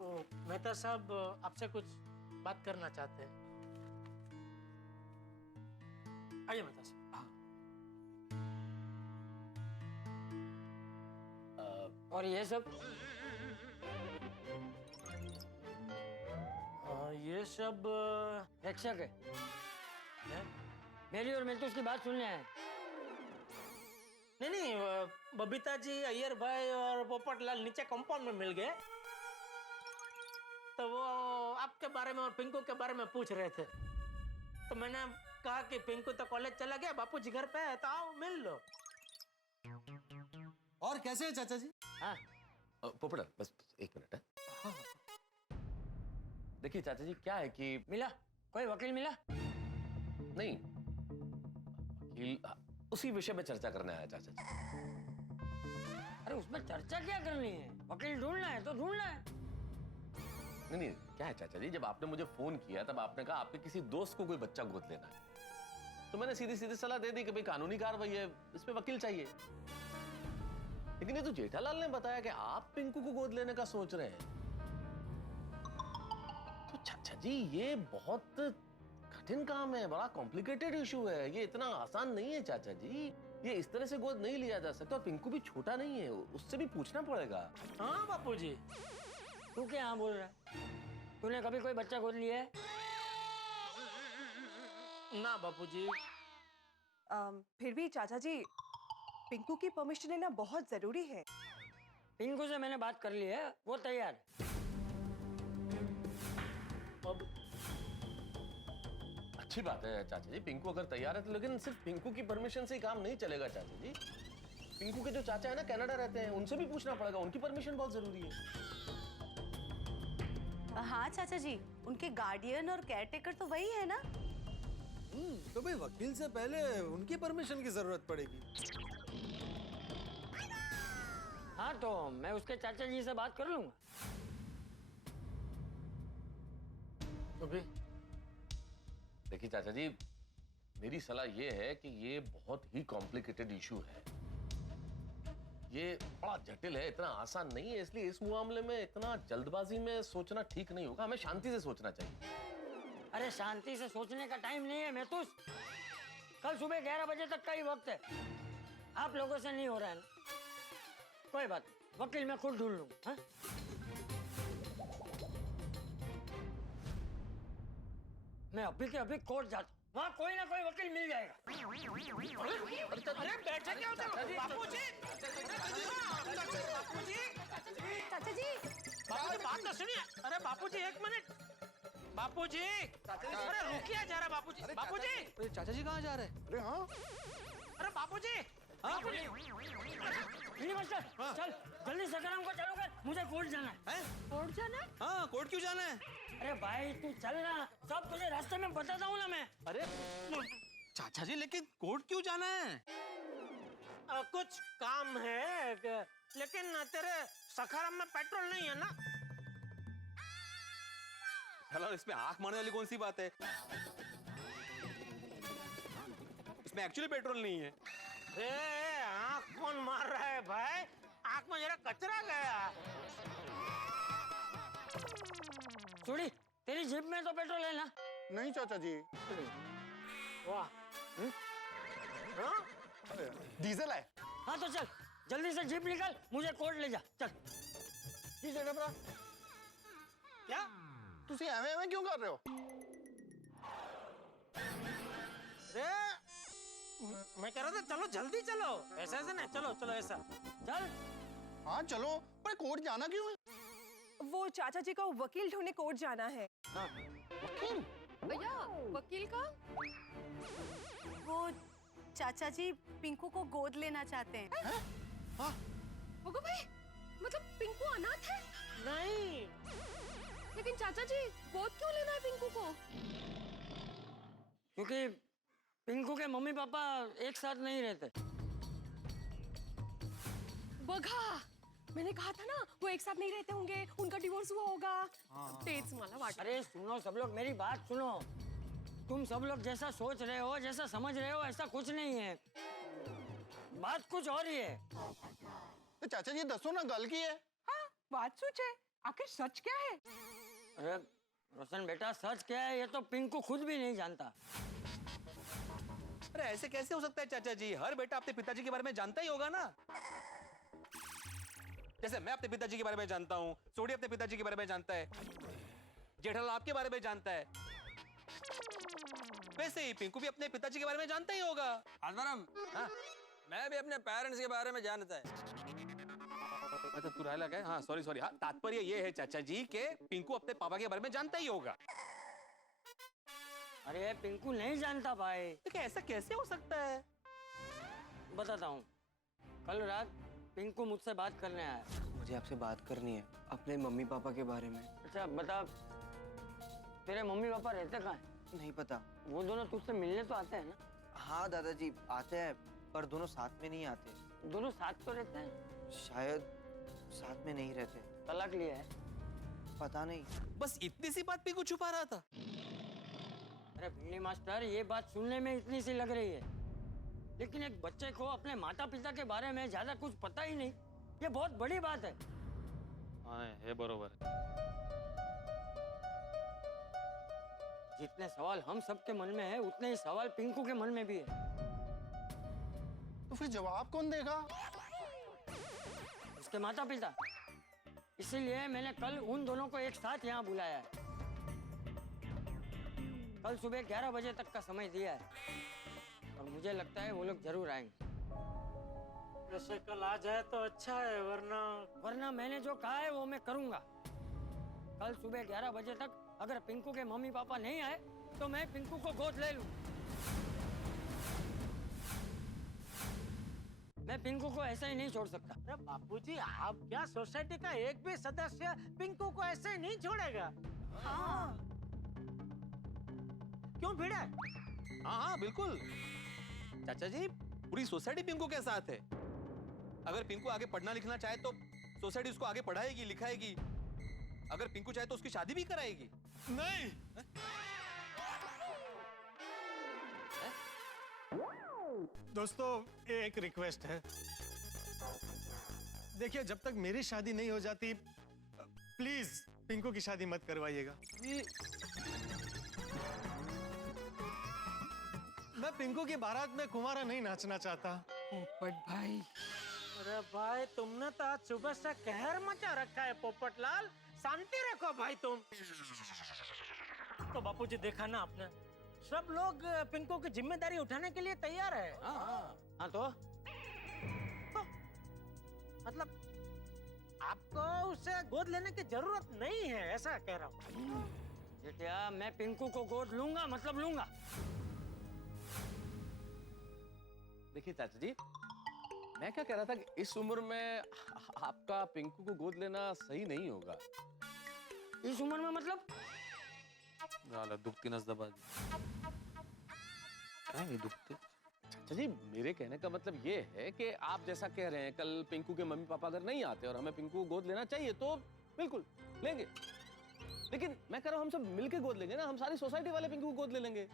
तो मेहता साहब आपसे कुछ बात करना चाहते हैं। आइए मेहता साहब। और ये सब ये सब रक्षक है। मेरी और मिंटू की बात सुनने आए। नहीं, बबीता जी, अय्यर भाई और पोपटलाल नीचे कंपाउंड में मिल गए, तो वो आपके बारे में और पिंकू के बारे में पूछ रहे थे। तो मैंने कहा कि पिंकू तो कॉलेज चला गया, बापूजी घर पे है, तो आओ मिल लो। और कैसे हैं चाचा जी? हाँ पोपटलाल, बस एक मिनट है। देखिए चाचा जी, क्या है कि मिला कोई वकील मिला? नहीं, वकील उसी विषय में चर्चा करने आया चाचा जी। अरे उसमें चर्चा क्या करनी है? वकील ढूंढना है तो ढूंढना है। नहीं, क्या है चाचा जी, जब आपने मुझे फोन किया तब आपने कहा आपके किसी दोस्त को कोई बच्चा गोद लेना है, तो मैंने सीधी सीधी सलाह दे दी कि भाई कानूनी कार्रवाई है, इसमें वकील चाहिए। लेकिन ये तो जेठालाल ने बताया कि आप पिंकू को गोद लेने का सोच रहे हैं। तो चाचा जी ये बहुत कठिन काम है, बड़ा कॉम्प्लिकेटेड इशू है, ये इतना आसान नहीं है चाचा जी। ये इस तरह से गोद नहीं लिया जा सकता, और पिंकू भी छोटा नहीं है, उससे भी पूछना पड़ेगा। हाँ बापूजी, तू क्या हाँ बोल रहा है? तूने कभी कोई बच्चा गोद लिया है? ना बापूजी। फिर भी चाचा जी, पिंकू की परमिशन लेना बहुत जरूरी है। पिंकू से मैंने बात कर ली है, वो तैयार है। अब अच्छी बात है चाचा जी, पिंकू अगर तैयार है तो, लेकिन सिर्फ पिंकू की परमिशन से ही काम नहीं चलेगा चाचा जी। पिंकू के जो चाचा है ना, कनाडा रहते हैं, उनसे भी पूछना पड़ेगा, उनकी परमिशन बहुत जरूरी है। हाँ चाचा जी, उनके गार्डियन और केयरटेकर तो वही है ना। तो भाई वकील से पहले उनकी परमिशन की जरूरत पड़ेगी। हाँ तो मैं उसके चाचा जी से बात कर लूंगा। तो भी देखिए चाचा जी, मेरी सलाह ये है कि ये बहुत ही कॉम्प्लिकेटेड इशू है, ये बड़ा जटिल है, इतना आसान नहीं है, इसलिए इस मामले में इतना जल्दबाजी में सोचना ठीक नहीं होगा, हमें शांति से सोचना चाहिए। अरे शांति से सोचने का टाइम नहीं है मेहतूस, कल सुबह 11 बजे तक का ही वक्त है। आप लोगों से नहीं हो रहा है ना? कोई बात नहीं, वकील मैं खुद ढूंढ लूंगा। हाँ? मैं अभी के अभी कोर्ट जाता हूँ, वहाँ कोई ना कोई वकील मिल जाएगा। अरे बैठे क्या होते हो? बापूजी, चाचा जी, बापूजी बात तो सुनिए। अरे बापूजी एक मिनट, बापूजी, अरे रुकिए जरा बापूजी। बापूजी, चाचा जी कहाँ जा रहे हैं? अरे हाँ, अरे बापूजी, मास्टर, चल जल्दी सकाराम को चलो कर, मुझे कोर्ट जाना है। कोर्ट जाना है? हाँ, कोर्ट क्यों जाना है? अरे भाई तू चल ना, सब तुझे रास्ते में बताता हूँ ना मैं। अरे चाचा जी, लेकिन कोर्ट क्यों जाना है? कुछ काम है, लेकिन तेरे सखाराम में पेट्रोल नहीं है ना। चलो, इसमें आंख मारने वाली कौन सी बात है? इसमें एक्चुअली पेट्रोल नहीं है। आँख कौन मार रहा है भाई? आँख में जरा कचरा गया। छोड़ी, तेरी जीप में तो पेट्रोल है ना? नहीं चाचा जी, वाह, डीजल है। हाँ तो चल जल्दी से जीप निकाल, मुझे कोर्ट ले जा। चल ठीक है डबरा। क्या तुसी एवें एवें क्यों कर रहे हो? अरे मैं कह रहा था चलो जल्दी चलो, ऐसा ऐसा ना, चलो चलो ऐसा चल। हाँ चलो, पर कोर्ट जाना क्यों है? वो चाचा जी को वकील ढूंढने कोर्ट जाना है। वकील? भैया वकील का? वो चाचा जी पिंकू को गोद लेना चाहते हैं। होगा भाई, मतलब पिंकू अनाथ है? नहीं, लेकिन चाचा जी गोद क्यों लेना है पिंकू को? क्योंकि पिंकू के मम्मी पापा एक साथ नहीं रहते। बघा, मैंने कहा था ना वो एक साथ नहीं रहते होंगे, उनका डिवोर्स हुआ होगा। तेज माला वाट। अरे सुनो सब लोग, मेरी बात सुनो। तुम सब लोग जैसा सोच रहे हो, जैसा समझ रहे हो, ऐसा कुछ नहीं है। बात कुछ और ही है। तो चाचा जी दसो ना, गल की है? हाँ, बात सोच है, आखिर सच क्या है? अरे रोशन बेटा, सच क्या है ये तो पिंकू खुद भी नहीं जानता। अरे ऐसे कैसे हो सकता है चाचा जी? हर बेटा अपने पिताजी के बारे में जानता ही होगा ना। जैसे मैं अपने पिताजी के बारे में जानता हूँ, सोडी अपने पिताजी के बारे में जानता है, जेठालाल आपके बारे में जानता है, वैसे ही पिंकू भी अपने पिताजी के बारे में जानता ही होगा। आत्माराम, हाँ? मैं भी अपने पेरेंट्स के बारे में जानता है। अच्छा तू राय लगा है? हाँ सॉरी सॉरी। हाँ, तात्पर्य ये है चाचा जी के पिंकू अपने पापा के बारे में जानता ही होगा। अरे पिंकू नहीं जानता भाई। तो क्या ऐसा कैसे हो सकता है? बताता हूँ। कल रात पिंकू मुझसे बात करने आया। मुझे आपसे बात करनी है अपने मम्मी पापा के बारे में। अच्छा बता, तेरे मम्मी पापा रहते कहाँ हैं? नहीं पता। वो दोनों तुझसे मिलने तो आते हैं ना? हाँ दादाजी आते हैं, पर दोनों साथ में नहीं आते। दोनों साथ तो रहते हैं? शायद साथ में नहीं रहते। तलाक लिया है? पता नहीं। बस इतनी सी बात पिंकू छुपा रहा था। अरे भिंडी मास्टर, ये बात सुनने में इतनी सी लग रही है, लेकिन एक बच्चे को अपने माता पिता के बारे में ज्यादा कुछ पता ही नहीं, ये बहुत बड़ी बात है। हाँ है बरोबर। जितने सवाल हम सबके मन में है, उतने ही सवाल पिंकू के मन में भी है। तो फिर जवाब कौन देगा? उसके माता पिता। इसीलिए मैंने कल उन दोनों को एक साथ यहाँ बुलाया है। कल सुबह 11 बजे तक का समय दिया है, और मुझे लगता है वो लोग जरूर आएंगे। वैसे कल आ जाए तो अच्छा है, वरना मैंने जो कहा है वो मैं करूंगा। कल सुबह 11 बजे तक अगर पिंकू के मम्मी पापा नहीं आए तो मैं पिंकू को गोद ले लूं। मैं पिंकू को ऐसे ही नहीं छोड़ सकता। अरे बापूजी, आप क्या सोसाइटी का एक भी सदस्य पिंकू को ऐसे नहीं छोड़ेगा? हाँ। क्यों भिड़े? हाँ हाँ बिल्कुल चाचा जी, पूरी सोसाइटी पिंकू के साथ है। अगर पिंकू आगे पढ़ना लिखना चाहे तो सोसाइटी उसको आगे पढ़ाएगी लिखाएगी। अगर पिंकू चाहे तो उसकी शादी भी कराएगी। नहीं। दोस्तों एक रिक्वेस्ट है, देखिए जब तक मेरी शादी नहीं हो जाती प्लीज पिंकू की शादी मत करवाइएगा। मैं पिंकू की बारात में कुंवारा नहीं नाचना चाहता। पोपट भाई, अरे भाई तुमने तो आज सुबह से कहर मचा रखा है पोपटलाल, शांति रखो भाई तुम। तो बापूजी देखा ना आपने, सब लोग पिंकू की जिम्मेदारी उठाने के लिए तैयार है। हाँ तो मतलब आपको उसे गोद लेने की जरूरत नहीं है, ऐसा कह रहा हूँ। बेटिया, मैं पिंकू को गोद लूंगा, मतलब लूंगा। देखिए चाचा जी, मैं क्या कह रहा था कि इस उम्र में आपका पिंकू को गोद लेना सही नहीं होगा। इस उम्र में मतलब? दुखती नस दबा दी। नहीं दुखती। चाचा जी, मेरे कहने का मतलब ये है कि आप जैसा कह रहे हैं, कल पिंकू के मम्मी पापा अगर नहीं आते और हमें पिंकू को गोद लेना चाहिए तो बिल्कुल लेंगे। लेकिन मैं कह रहा हूँ हम सब मिलके गोद लेंगे ना, हम सारी सोसाइटी वाले पिंकू को गोद ले लेंगे।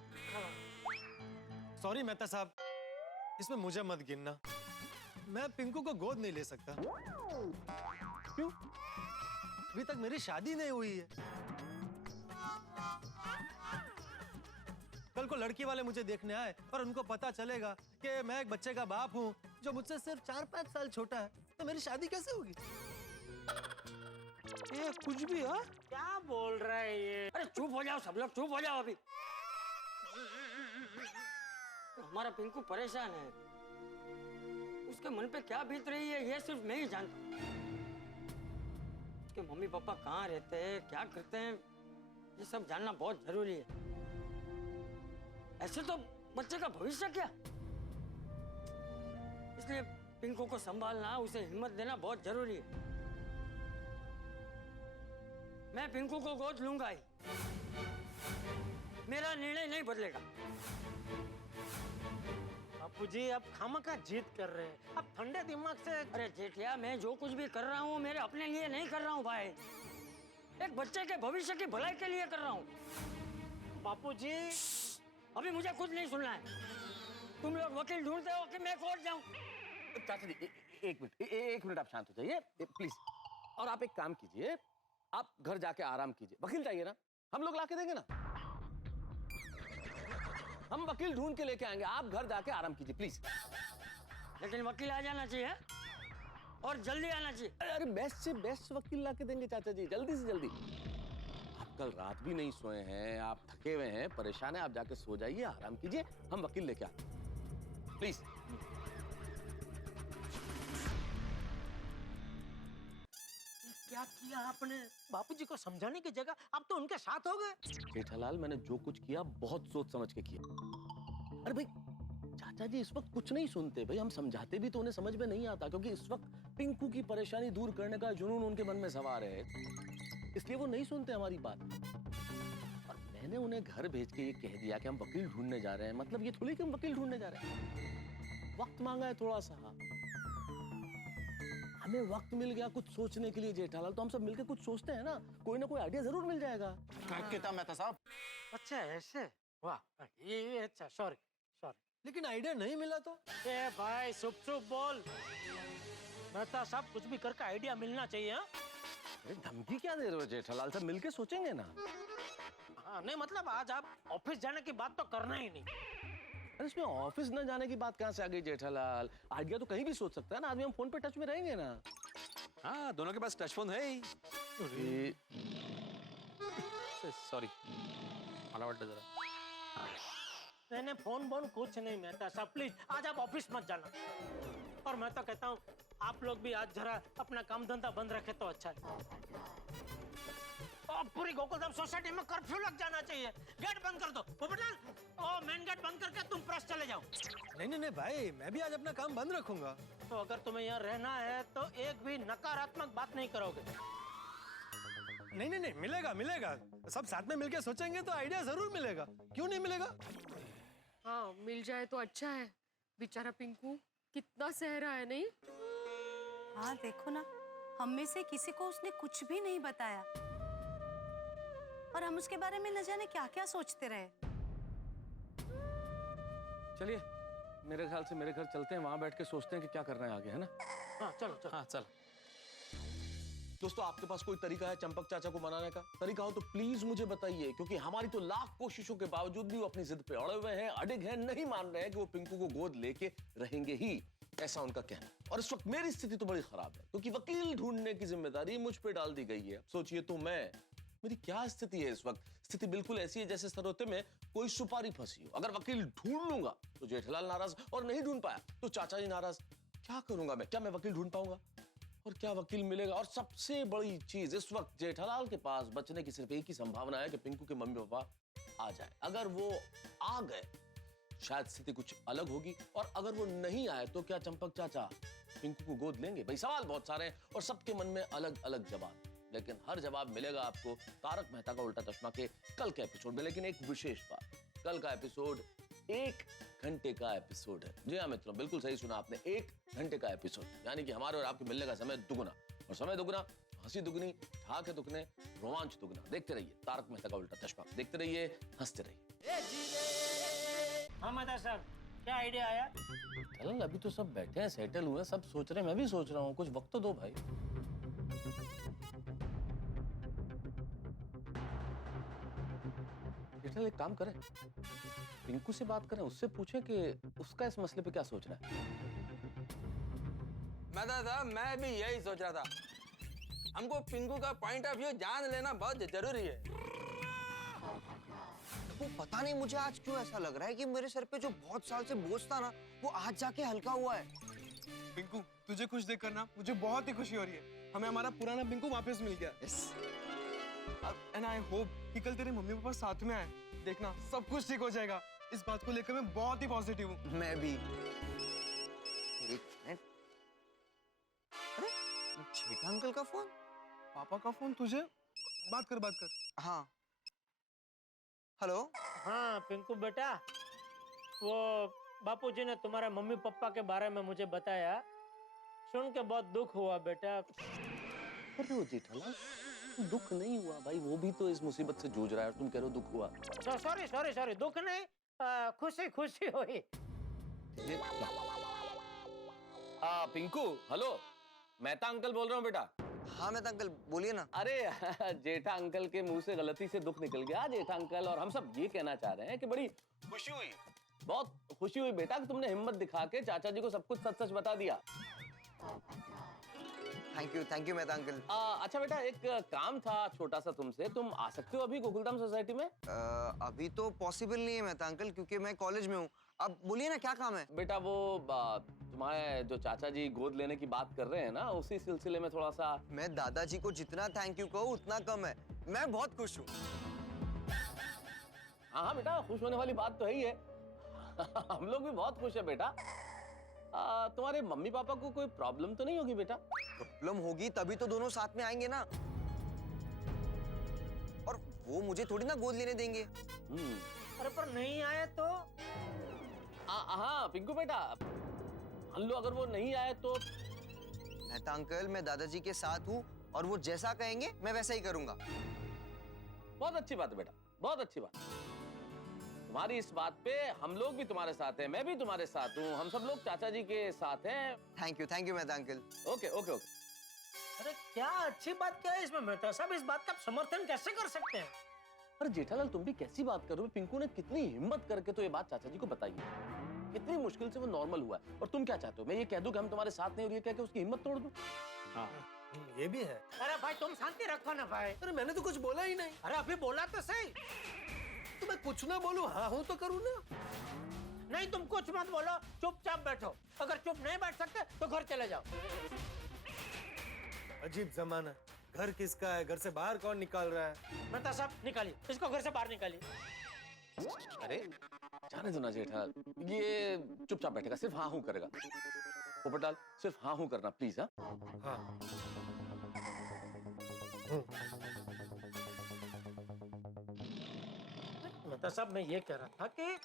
सॉरी मेहता साहब, इसमें मुझे मत गिनना। मैं पिंकू को गोद नहीं ले सकता। क्यों? अभी तक मेरी शादी नहीं हुई है। कल को लड़की वाले मुझे देखने आए और उनको पता चलेगा कि मैं एक बच्चे का बाप हूँ जो मुझसे सिर्फ 4-5 साल छोटा है, तो मेरी शादी कैसे होगी? ये कुछ भी है? क्या बोल रहा है ये? अरे चुप हो जाओ सब लोग, चुप हो जाओ अभी। हमारा पिंकू परेशान है, उसके मन पे क्या बीत रही है ये सिर्फ मैं ही जानता हूँ। उसके मम्मी पापा कहाँ रहते हैं, क्या करते हैं, ये सब जानना बहुत जरूरी है। ऐसे तो बच्चे का भविष्य क्या, इसलिए पिंकू को संभालना, उसे हिम्मत देना बहुत जरूरी है। मैं पिंकू को गोद लूंगा ही, मेरा निर्णय नहीं बदलेगा। बापूजी आप खामखा जिद कर रहे हैं, आप ठंडे दिमाग से। अरे जेठिया, मैं जो कुछ भी कर रहा हूँ मेरे अपने लिए नहीं कर रहा हूँ भाई, एक बच्चे के भविष्य की भलाई के लिए कर रहा हूँ। बापूजी अभी मुझे कुछ नहीं सुनना है। तुम लोग वकील ढूंढते हो कि मैं कोर्ट जाऊं? चाचा जी एक मिनट आप शांत हो जाइए प्लीज। और आप एक काम कीजिए, आप घर जाके आराम कीजिए। वकील चाहिए ना, हम लोग लाके देंगे ना, हम वकील ढूंढ के लेके आएंगे। आप घर जाके आराम कीजिए प्लीज। लेकिन वकील आ जाना चाहिए और जल्दी आना चाहिए। अरे बेस्ट से बेस्ट वकील लाके देंगे चाचा जी, जल्दी से जल्दी। आप कल रात भी नहीं सोए हैं, आप थके हुए हैं, परेशान हैं, आप जाके सो जाइए, आराम कीजिए, हम वकील लेके आते हैं प्लीज। क्या किया आपने? बापूजी को समझाने की जगह आप तो उनके साथ हो गए। जेठालाल, मैंने जो कुछ किया बहुत सोच समझ के किया। अरे भाई चाचा जी इस वक्त कुछ नहीं सुनते भाई, हम समझाते भी तो उन्हें समझ में नहीं आता, क्योंकि इस वक्त पिंकू की परेशानी दूर करने का जुनून उनके मन में सवार है, इसलिए वो नहीं सुनते हमारी बात। और मैंने उन्हें घर भेज के ये कह दिया कि हम वकील ढूंढने जा रहे हैं, मतलब ये थोड़ी कि हम वकील ढूंढने जा रहे हैं। वक्त मांगा है थोड़ा सा, हमें वक्त मिल गया कुछ सोचने के लिए जेठालाल, तो हम सब मिलकर कुछ सोचते हैं ना, कोई ना कोई आइडिया जरूर मिल जाएगा। कितना मेहता साहब? अच्छा ऐसे, वाह ये अच्छा, सॉरी सॉरी। लेकिन आइडिया नहीं मिला तो? ए भाई चुप चुप बोल, मेहता साहब कुछ भी करके आइडिया मिलना चाहिए। हाँ धमकी क्या दे रहे हो जेठालाल, सब मिलके सोचेंगे ना। हाँ नहीं मतलब आज आप ऑफिस जाने की बात तो करना ही नहीं। अरे इसमें ऑफिस न जाने की बात कहाँ से आ गई जेठालाल, आइडिया तो कहीं भी सोच सकता है ना आदमी, हम फोन पे टच में रहेंगे ना। हाँ दोनों के पास टच फोन है ही। सॉरी मला वाटलं जरा। मैंने फोन बोन कुछ नहीं मेहता साहब, प्लीज आज आप ऑफिस मत जाना। और मैं तो कहता हूँ आप लोग भी आज जरा अपना काम धंधा बंद रखे तो अच्छा है। और पूरी गोकुलधाम सोसाइटी में कर्फ्यू लग जाना चाहिए, गेट बंद कर दो। पोपटलाल, ओ मेन गेट बंद करके तुम प्रेस चले जाओ। नहीं भाई, मैं भी आज अपना काम बंद रखूंगा। तो अगर तुम्हें यहाँ रहना है तो एक भी नकारात्मक बात नहीं करोगे। नहीं मिलेगा, सब साथ में मिलके सोचेंगे तो आइडिया जरूर मिलेगा, क्यों नहीं मिलेगा? हाँ मिल जाए तो अच्छा है, बेचारा पिंकू कितना सह रहा है। नहीं हाँ देखो ना, हम में से किसी को उसने कुछ भी नहीं बताया और हम उसके बारे में न जाने क्या क्या सोचते रहे। चलिए मेरे ख्याल से मेरे घर चलते हैं, वहां बैठ के सोचते हैं कि क्या करना है आगे, है ना? हाँ चलो चलो। हाँ चल। दोस्तों आपके पास कोई तरीका है चंपक चाचा को मनाने का? तरीका हो तो प्लीज मुझे बताइए, क्योंकि हमारी तो लाख कोशिशों के बावजूद भी वो अपनी जिद पे अड़े हुए हैं, अडिग हैं, नहीं मान रहे हैं कि वो पिंकू को गोद लेके रहेंगे ही, ऐसा उनका कहना। और इस वक्त मेरी स्थिति तो बड़ी खराब है, क्योंकि वकील ढूंढने की जिम्मेदारी मुझ पे डाल दी गई है। सोचिए तो मेरी क्या स्थिति है इस वक्त? स्थिति बिल्कुल ऐसी है जैसे सरोते में कोई सुपारी फंसी हो। अगर वकील ढूंढ लूंगा तो जेठलाल नाराज, और नहीं ढूंढ पाया तो चाचा जी नाराज। क्या करूंगा मैं? क्या मैं वकील ढूंढ पाऊंगा? और क्या वकील मिलेगा? और सबसे बड़ी चीज, इस वक्त जेठालाल के पास बचने की सिर्फ एक ही संभावना है कि पिंकू के मम्मी पापा आ जाए। अगर वो आ गए शायद स्थिति कुछ अलग होगी, और अगर वो नहीं आए तो क्या चंपक चाचा पिंकू को गोद लेंगे? भाई सवाल बहुत सारे हैं और सबके मन में अलग अलग जवाब, लेकिन हर जवाब मिलेगा आपको तारक मेहता का उल्टा चश्मा के कल के एपिसोड में। लेकिन एक विशेष बात, कल का एपिसोड 1 घंटे का एपिसोड है। जी हाँ मित्रों, बिल्कुल सही सुना आपने, 1 घंटे का एपिसोड, यानी कि हमारे और आपके मिलने का समय दुगुना, और समय दुगुना हंसी दुगनी, ठहाके दुगने, रोमांच दुगना। देखते रहिए तारक मेहता का उल्टा चश्मा, देखते रहिए, हंसते रहिए। हाँ मेहता साहब, क्या आइडिया आया? चल अभी तो सब बैठे हैं, सेटल हुए, सब सोच रहे हैं, मैं भी सोच रहा हूँ, कुछ वक्त तो दो भाई। एक काम करें, पिंकू से बात करें, उससे पूछें कि उसका इस मसले पे क्या सोच रहा है। मैं भी यही सोच रहा था। हमको पिंकू का पॉइंट ऑफ व्यू जान लेना बहुत जरूरी है। वो पता नहीं मुझे आज क्यों ऐसा लग रहा है कि मेरे सर पे जो बहुत साल से बोझ था ना, वो आज जाके हल्का हुआ है। पिंकू, तुझे खुश देखकर ना मुझे बहुत ही खुशी हो रही है। हमें हमारा पुराना पिंकू वापस मिल गया। एंड आई होप कि कल तेरे मम्मी पापा साथ में आए। देखना सब कुछ ठीक हो जाएगा। इस बात को लेकर मैं बहुत ही पॉजिटिव हूँ। मैं भी। एक मिनट। अरे जेठा अंकल का फोन। पापा का फोन तुझे? बात कर। हाँ। हेलो। हाँ पिंकू बेटा, वो बापूजी ने तुम्हारे मम्मी पापा के बारे में मुझे बताया, सुन के बहुत दुख हुआ बेटा। कर रहे हो जेठालाल? दुख नहीं हुआ भाई, वो भी तो इस मुसीबत से जूझ रहा है और तुम कह रहे हो दुख हुआ। सॉरी, दुख नहीं, खुशी हुई। पिंकू, हेलो, मेहता अंकल बोल रहा हूँ बेटा। हाँ मेहता अंकल, बोलिए ना। अरे जेठा अंकल के मुंह से गलती से दुख निकल गया जेठा अंकल, और हम सब ये कहना चाह रहे हैं कि बड़ी खुशी हुई, बहुत खुशी हुई बेटा कि तुमने हिम्मत दिखा के चाचा जी को सब कुछ सच बता दिया। Thank you Mehta uncle. अच्छा बेटा, एक काम था छोटा सा तुमसे, तुम आ सकते हो अभी गोकुलधाम सोसाइटी में? अभी तो पॉसिबल नहीं है मेहता अंकल, क्योंकि मैं कॉलेज में हूँ। अब बोलिए ना क्या काम है? बेटा वो तुम्हारे जो चाचा जी गोद लेने की बात कर रहे हैं ना, उसी सिलसिले में थोड़ा सा। मैं दादाजी को जितना थैंक यू कहूँ उतना कम है। मैं बहुत खुश हूँ। हाँ बेटा, खुश होने वाली बात तो है ही है। हम लोग भी बहुत खुश है बेटा। तुम्हारे मम्मी पापा को कोई प्रॉब्लम तो नहीं होगी बेटा? प्रॉब्लम होगी तभी तो दोनों साथ में आएंगे ना, और वो मुझे थोड़ी ना गोद लेने देंगे। अरे पर नहीं आए तो? हाँ पिंकू बेटा, मान लो अगर वो नहीं आए तो? मेहता अंकल, मैं दादाजी के साथ हूँ और वो जैसा कहेंगे मैं वैसा ही करूंगा। बहुत अच्छी बात है बेटा, बहुत अच्छी बात। तुम्हारी इस बात पे हम लोग भी तुम्हारे साथ हैं, मैं भी तुम्हारे साथ हूँ, हम सब लोग चाचा जी के साथ हैं। Thank you Mehta uncle. Okay. अरे क्या अच्छी बात क्या है इसमें मेहता साहब? इस बात का समर्थन कैसे कर सकते हैं? अरे जेठालाल, तुम भी कैसी बात कर रहे हो? पिंकू ने कितनी हिम्मत करके तो ये बात चाचा जी को बताई है, कितनी मुश्किल से वो नॉर्मल हुआ है, और तुम क्या चाहते हो मैं ये कह दूं कि हम तुम्हारे साथ नहीं, और ये कह के उसकी हिम्मत तोड़ दूं? हाँ ये भी है। अरे भाई तुम शांति रखो ना भाई। अरे मैंने तो कुछ बोला ही नहीं। अरे अभी बोला तो सही। तो मैं कुछ ना बोलूं, हाँ हूं तो करूं ना। नहीं तुम कुछ मत बोलो, चुपचाप बैठो। अगर चुप नहीं बैठ सकते तो घर चले जाओ। अजीब जमाना, घर किसका है, घर से बाहर कौन निकाल रहा है? मेहता साहब निकालिए इसको, घर से बाहर निकालिए। अरे जाने दो ना जेठालाल, ये चुपचाप बैठेगा, सिर्फ हाँ हूं करेगा। पोपटलाल, सिर्फ हाँ हूं करना प्लीज। हाँ मेहता साहब, मैं ये कह रहा था कि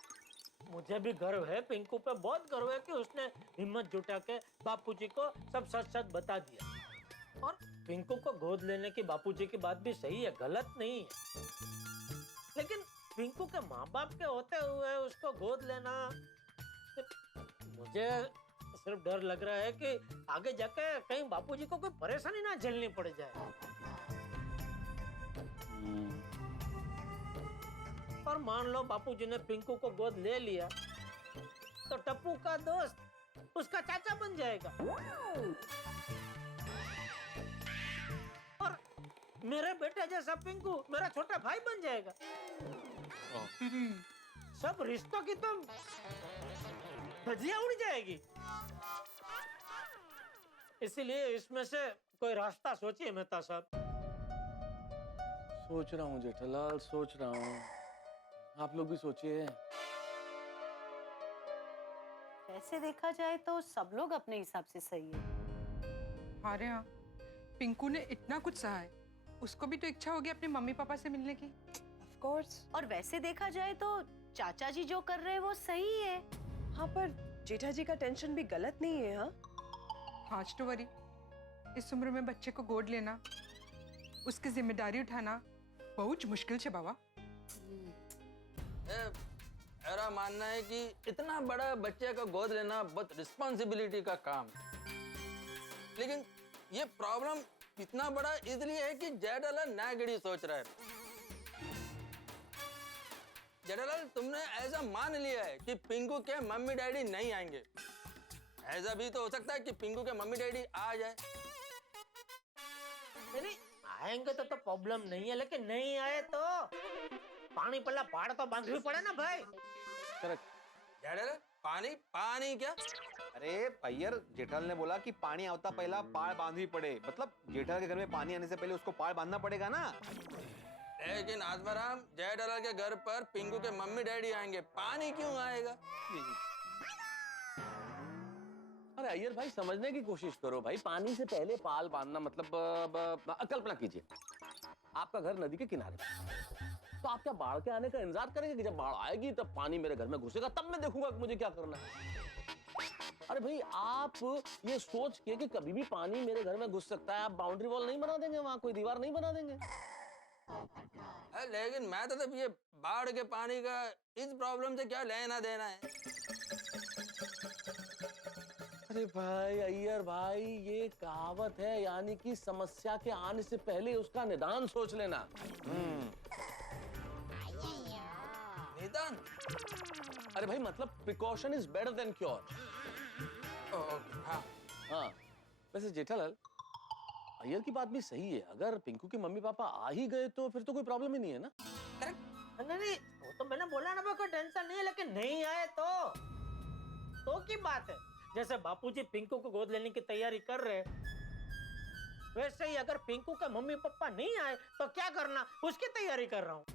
मुझे भी गर्व है, पिंकू पे बहुत गर्व है कि उसने हिम्मत जुटा के बापूजी को सब सच बता दिया। और पिंकू को गोद लेने की बापूजी की बात भी सही है, गलत नहीं है, लेकिन पिंकू के माँ बाप के होते हुए उसको गोद लेना, मुझे सिर्फ डर लग रहा है कि आगे जाके कहीं बापूजी को कोई परेशानी ना झेलनी पड़ जाए। और मान लो बापूजी ने पिंकू को गोद ले लिया तो टप्पू का दोस्त उसका चाचा बन जाएगा, और मेरे बेटे जैसा पिंकू मेरा छोटा भाई बन जाएगा। सब रिश्तों की तो धज्जियां उड़ जाएगी। इसीलिए इसमें से कोई रास्ता सोचिए मेहता साहब। सोच रहा हूँ जेठालाल, सोच रहा हूँ, आप लोग भी सोचिए। ऐसे देखा जाए तो सब लोग अपने हिसाब से सही है। अरे हाँ, पिंकू ने इतना कुछ सहा है, उसको भी तो इच्छा होगी अपने मम्मी पापा से मिलने की। Of course. और वैसे देखा जाए तो चाचा जी जो कर रहे हैं वो सही है। हाँ पर जेठा जी का टेंशन भी गलत नहीं है। हाँ हाँ तो वरी, इस उम्र में बच्चे को गोद लेना, उसकी जिम्मेदारी उठाना बहुत मुश्किल है बाबा। मेरा मानना है कि इतना बड़ा बच्चे का गोद लेना बहुत रिस्पॉन्सिबिलिटी का काम है, लेकिन ये प्रॉब्लम इतना बड़ा इसलिए है कि जेठालाल नागड़ी सोच रहा है। जेठालाल, तुमने ऐसा मान लिया है कि पिंकू के मम्मी डैडी नहीं आएंगे। ऐसा भी तो हो सकता है कि पिंकू के मम्मी डैडी आ जाए। नहीं आएंगे तो प्रॉब्लम नहीं है, लेकिन नहीं आए तो पानी पल्ला पहाड़ तो बांधवी पड़े ना भाई। जेठालाल पानी पानी क्या? अरे अय्यर, जेठालाल ने बोला कि पानी आवता पहला पाड़ बांधवी पड़े, मतलब जेठालाल के घर में पानी आने से पहले उसको पाड़ बांधना पड़ेगा ना। लेकिन आत्माराम, जेठालाल के घर पर पिंकू के मम्मी डैडी आएंगे, पानी क्यों आएगा? अरे अय्यर भाई समझने की कोशिश करो भाई, पानी से पहले पाल बांधना मतलब कल्पना कीजिए आपका घर नदी के किनारे, तो आप क्या बाढ़ के आने का इंतजार करेंगे कि जब बाढ़ आएगी तब पानी मेरे घर में घुसेगा तब मैं देखूंगा कि मुझे क्या करना है? अरे भाई आप ये सोच के कि कभी भी पानी मेरे घर में घुस सकता है, आप बाउंड्री वॉल नहीं बना देंगे, वहां कोई दीवार नहीं बना देंगे? लेकिन मैं तो तब ये बाढ़ के पानी का इस प्रॉब्लम से क्या लेना देना है? अरे भाई अय्यर भाई, ये कहावत है, यानी कि समस्या के आने से पहले उसका निदान सोच लेना। निदान? अरे भाई मतलब precaution is better than cure. हाँ वैसे जेठालाल, अय्यर की बात भी सही है, अगर पिंकू के मम्मी पापा आ ही गए तो फिर तो कोई प्रॉब्लम ही नहीं है ना। नहीं वो तो मैंने बोला ना, कोई टेंशन नहीं है, लेकिन नहीं आए तो की बात है। जैसे बापूजी पिंकू को गोद लेने की तैयारी कर रहे, वैसे ही अगर पिंकू का मम्मी पापा नहीं आए तो क्या करना, उसकी तैयारी कर रहा हूँ।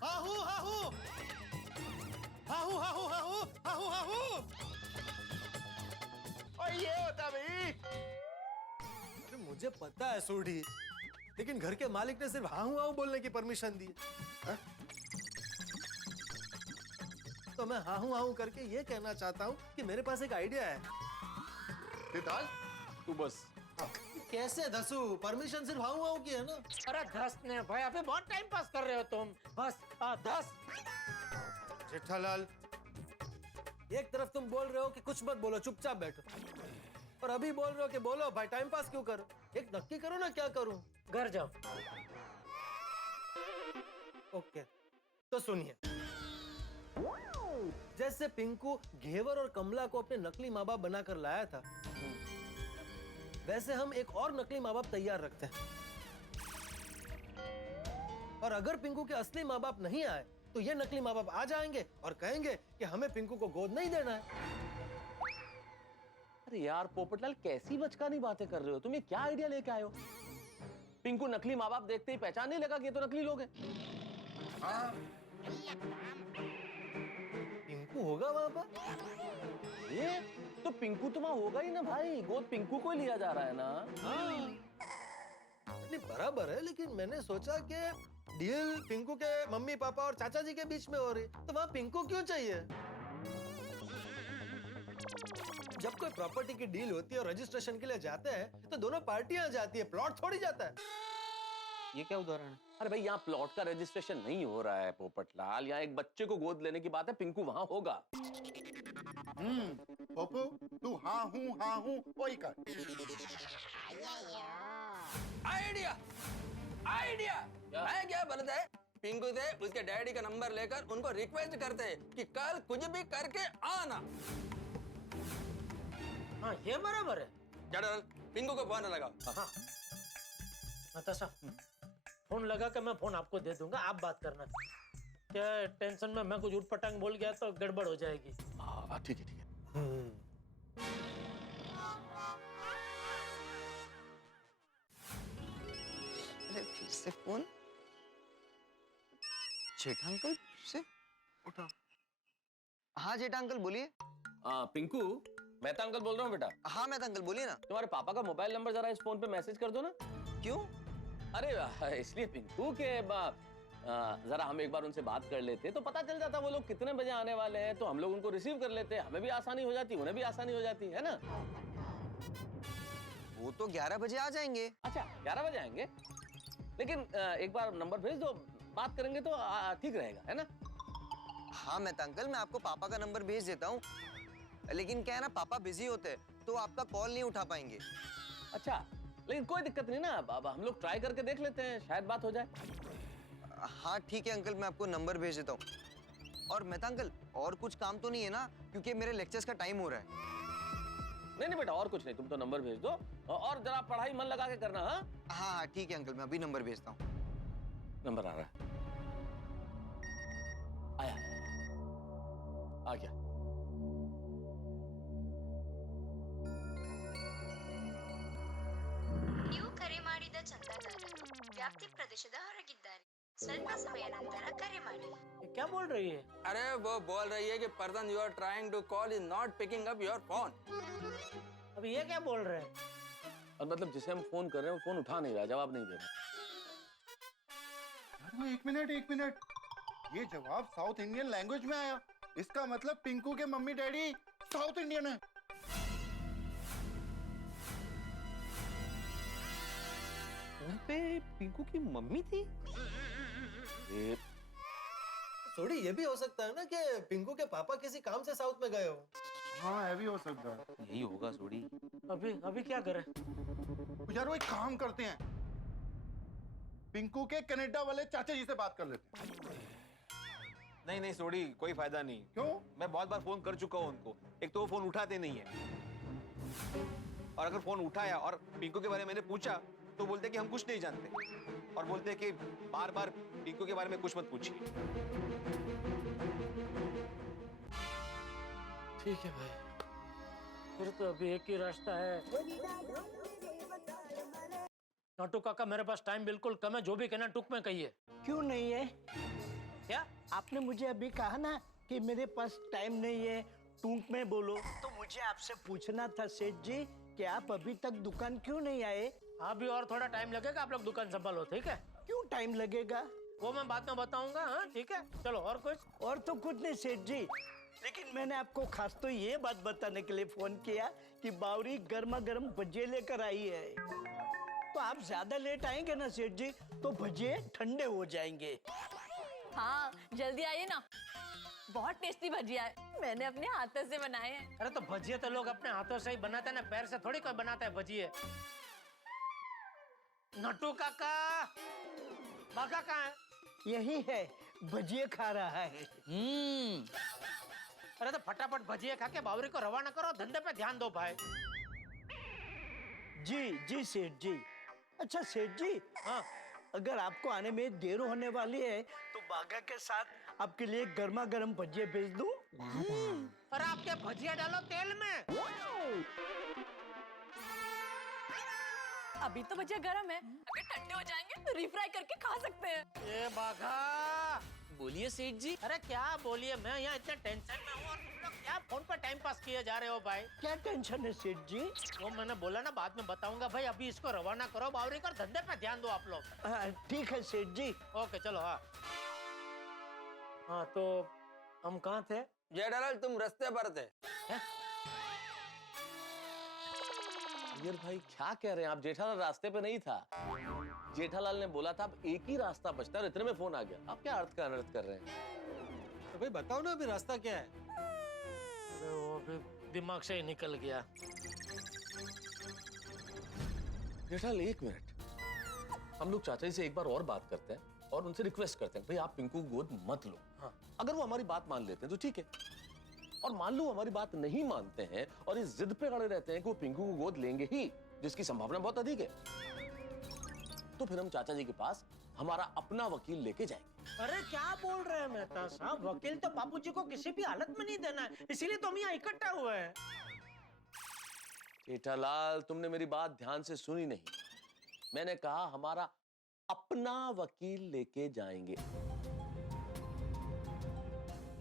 हाहू हाहू हाहू हाहू हाहू हाहू हाहू, और ये होता भाई। अरे मुझे पता है सूढ़ी, लेकिन घर के मालिक ने सिर्फ हाहू हाहू बोलने की परमिशन दी है, तो मैं हाहू हाहू करके ये कहना चाहता हूँ कि मेरे पास एक आइडिया है। तू बस। कैसे धसू, परमिशन सिर्फ हाहू हाहू की है ना। अरे धस ने भाई, अभी बहुत टाइम पास कर रहे हो तुम, बस धस। जेठालाल, एक तरफ तुम बोल रहे हो कि कुछ मत बोलो, चुपचाप बैठो, और अभी बोल रहे हो कि बोलो भाई, टाइम पास क्यों करो? एक नक्की करो ना, क्या करूं? घर जाओ। ओके, तो सुनिए, जैसे पिंकू घेवर और कमला को अपने नकली माँ बाप बनाकर लाया था, वैसे हम एक और नकली माँ बाप तैयार रखते हैं, और अगर पिंकू के असली माँ बाप नहीं आए तो ये नकली माँ बाप आ जाएंगे और कहेंगे कि हमें पिंकू को गोद नहीं देना है। अरे यार पोपटलाल, कैसी बचकानी बातें कर रहे हो तुम, ये क्या आइडिया लेके आए हो? पिंकू नकली माँ बाप देखते ही पहचान नहीं लगा कि ये तो नकली लोग हैं। पिंकू होगा वहां पर? ये तो पिंकू तो वहां होगा ही ना भाई, गोद पिंकू को ही लिया जा रहा है ना। नहीं बराबर है, लेकिन मैंने सोचा कि डील पिंकू के मम्मी पापा और चाचा जी के बीच में हो रही, तो वहां पिंकू क्यों चाहिए? जब कोई प्रॉपर्टी की डील होती है और रजिस्ट्रेशन के लिए जाते हैं तो दोनों पार्टियां जाती है, प्लॉट थोड़ी जाता है। ये क्या उदाहरण है? अरे भाई यहाँ प्लॉट का रजिस्ट्रेशन नहीं हो रहा है पोपटलाल, यहाँ एक बच्चे को गोद लेने की बात है, पिंकू वहां होगा। पप्पू, तू हाँ हूँ वही कर। आइडिया आइडिया, मैं क्या बोलता है, पिंकू से उसके डैडी का नंबर लेकर उनको रिक्वेस्ट करते हैं कि कल कुछ भी करके आना। हाँ ये बराबर है। जेठालाल, पिंकू को फोन लगाओ। हाँ नताशा, फोन लगा के मैं फोन आपको दे दूंगा, आप बात करना। क्या टेंशन में मैं कुछ उठपटांग बोल गया तो गड़बड़ हो जाएगी। हाँ ठीक है ठीक है। अरे फिर से फोन। जेठा अंकल से उठा। हाँ जेठा अंकल बोलिए। पिंकू, मेहता अंकल बोल रहा हूँ बेटा। हाँ मेहता अंकल बोलिए ना। तुम्हारे पापा का मोबाइल नंबर जरा इस फोन पे मैसेज कर दो ना। क्यों? अरे इसलिए पिंकू के जरा हम एक बार उनसे बात कर लेते तो पता चल जाता वो लोग कितने बजे आने वाले हैं, तो हम लोग उनको रिसीव कर लेते, हमें भी आसानी हो जाती, उन्हें भी आसानी हो जाती है ना। वो तो 11 बजे आ जाएंगे। अच्छा 11 बजे आएंगे, लेकिन एक बार नंबर भेज दो, बात करेंगे तो ठीक रहेगा, है ना। हाँ मेहता अंकल, मैं आपको पापा का नंबर भेज देता हूँ, लेकिन क्या है ना, पापा बिजी होते हैं तो आपका कॉल नहीं उठा पाएंगे। अच्छा, लेकिन कोई दिक्कत नहीं ना, अब हम लोग ट्राई करके देख लेते हैं, शायद बात हो जाए। हाँ ठीक है अंकल, मैं आपको नंबर भेज देता हूँ। और मेहता अंकल, और कुछ काम तो नहीं है ना, क्योंकि मेरे लेक्चर्स का टाइम हो रहा है। नहीं बेटा और कुछ नहीं, तुम तो नंबर भेज दो और जरा पढ़ाई मन लगा के करना। हाँ हाँ ठीक है अंकल, मैं अभी नंबर भेजता हूँ। नंबर आ रहा है, आया आ गया। ನೀವು ಕರೆ ಮಾಡಿದ ಚಂದಾದಾರರು ವ್ಯಾಪ್ತಿ ಪ್ರದೇಶದ ಹೊರಗಿದ್ದಾರೆ, ಸ್ವಲ್ಪ ಸಮಯ ನಂತರ ಕರೆ ಮಾಡಿ। क्या बोल रही है? अरे वो बोल रही है कि person you are trying to call is not picking up your phone. अब ये क्या बोल रहे हैं? और मतलब जिसे हम फोन कर रहे हैं वो फोन उठा नहीं रहा, जवाब नहीं दे रहा। एक मिनट, ये जवाब साउथ इंडियन लैंग्वेज में आया। इसका मतलब पिंकू के मम्मी डैडी साउथ इंडियन है। फोन पे पिंकू की मम्मी थी। थोड़ी ये भी हो सकता है ना कि पिंकू के पापा किसी काम से साउथ में गए हो। हाँ ये भी हो सकता है। यही होगा सोडी। अभी क्या करें? यार वो एक काम करते हैं, पिंकू के कनाडा वाले चाचा जी से बात कर लेते हैं। नहीं सोडी, कोई फायदा नहीं। क्यों? मैं बहुत बार फोन कर चुका हूँ उनको। एक तो वो फोन उठाते नहीं है, और अगर फोन उठाया और पिंकू के बारे में मैंने पूछा तो बोलते कि हम कुछ नहीं जानते, और बोलते कि बार बार पिंकू के बारे में कुछ मत पूछिए। ठीक है भाई, फिर तो अभी एक ही रास्ता है। नोटू काका मेरे पास टाइम बिल्कुल कम है, जो भी कहना टुक में कहिए। क्यों नहीं है? क्या आपने मुझे अभी कहा ना कि मेरे पास टाइम नहीं है, टूक में बोलो। तो मुझे आपसे पूछना था सेठ जी कि आप अभी तक दुकान क्यों नहीं आए? अभी और थोड़ा टाइम लगेगा, आप लोग दुकान संभालो, ठीक है? क्यों टाइम लगेगा? वो मैं बाद में बताऊंगा। हाँ ठीक है, चलो। और कुछ? और तो कुछ नहीं सेठ जी, लेकिन मैंने आपको खास तो ये बात बताने के लिए फोन किया कि बावरी गर्मा गर्म भजिए लेकर आई है। तो आप ज्यादा लेट आएंगे ना सेठ जी तो भजिए ठंडे हो जाएंगे। हाँ जल्दी आइए ना, बहुत टेस्टी भजिया है, मैंने अपने हाथों से बनाए हैं। अरे तो भजिए तो लोग अपने हाथों से ही बनाते हैं ना, पैर से थोड़ी कोई बनाता है भजिए। नटू काका बाका कहाँ है? यही है, भजिए खा रहा है। अरे तो फटाफट भजिए खा के बावरी को रवाना करो, धंधे पे ध्यान दो भाई। जी सेठ जी। अच्छा सेठ जी, हाँ अगर आपको आने में देर होने वाली है तो बागा के साथ आपके लिए गर्मा गर्म भजिए भेज दूं? और आपके भजिया डालो तेल में। अभी तो भजिया गरम है, अगर ठंडे हो जाएंगे तो रिफ्राई करके खा सकते हैं। ये बाघा बोलिए सेठ जी। अरे क्या बोलिए, मैं यहाँ इतने टेंशन में हूँ और तुम लोग क्या फोन पर टाइम पास किए जा रहे हो भाई? क्या टेंशन है सेठ जी? वो मैंने बोला ना बाद में बताऊंगा भाई, अभी इसको रवाना करो बावरी को, धंधे पे ध्यान दो आप लोग। ठीक है सेठ जी। ओके चलो। हाँ तो हम कहाँ थे? जेठालाल तुम रास्ते पर थे। यार भाई क्या कह रहे हैं आप? जेठालाल रास्ते पे नहीं था, जेठालाल ने बोला था अब एक ही रास्ता बचता है और इतने में फोन आ गया। आप क्या अर्थ का अनर्थ कर रहे हैं? तो भाई बताओ ना अभी रास्ता क्या है? अरे वो भी दिमाग से ही निकल गया। जेठालाल एक मिनट, हम लोग चाचा जी से एक बार और बात करते हैं और उनसे रिक्वेस्ट करते हैं भाई आप पिंकू को गोद मत लो। हाँ। अगर वो हमारी बात मान लेते हैं तो ठीक है, और मान लो हमारी बात नहीं मानते हैं और इस जिद पे अड़े रहते हैं कि वो पिंकू को गोद लेंगे ही, जिसकी संभावना बहुत अधिक है, तो फिर हम चाचा जी के पास हमारा अपना वकील लेके जाएंगे। अरे क्या बोल रहे हैं मेहता साहब? वकील तो बापूजी को किसी भी हालत में नहीं देना है, इसीलिए तो हम यहाँ इकट्ठा हुए हैं। जेठालाल तुमने मेरी बात ध्यान से सुनी नहीं। मैंने कहा हमारा अपना वकील लेके जाएंगे।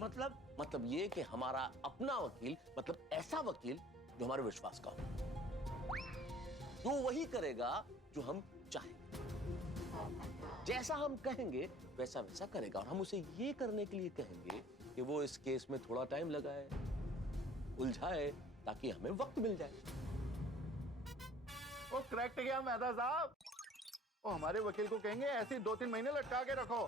मतलब ये कि हमारा अपना वकील, मतलब ऐसा वकील जो हमारे विश्वास का हो, जो वही करेगा जो हम चाहेंगे, जैसा हम कहेंगे वैसा वैसा करेगा। और हम उसे ये करने के लिए कहेंगे कि वो इस केस में थोड़ा टाइम लगाए, उलझाए, ताकि हमें वक्त मिल जाए। वो करेक्ट गया मेहता साहब। वो हमारे वकील को कहेंगे ऐसे 2-3 महीने लटका के रखो,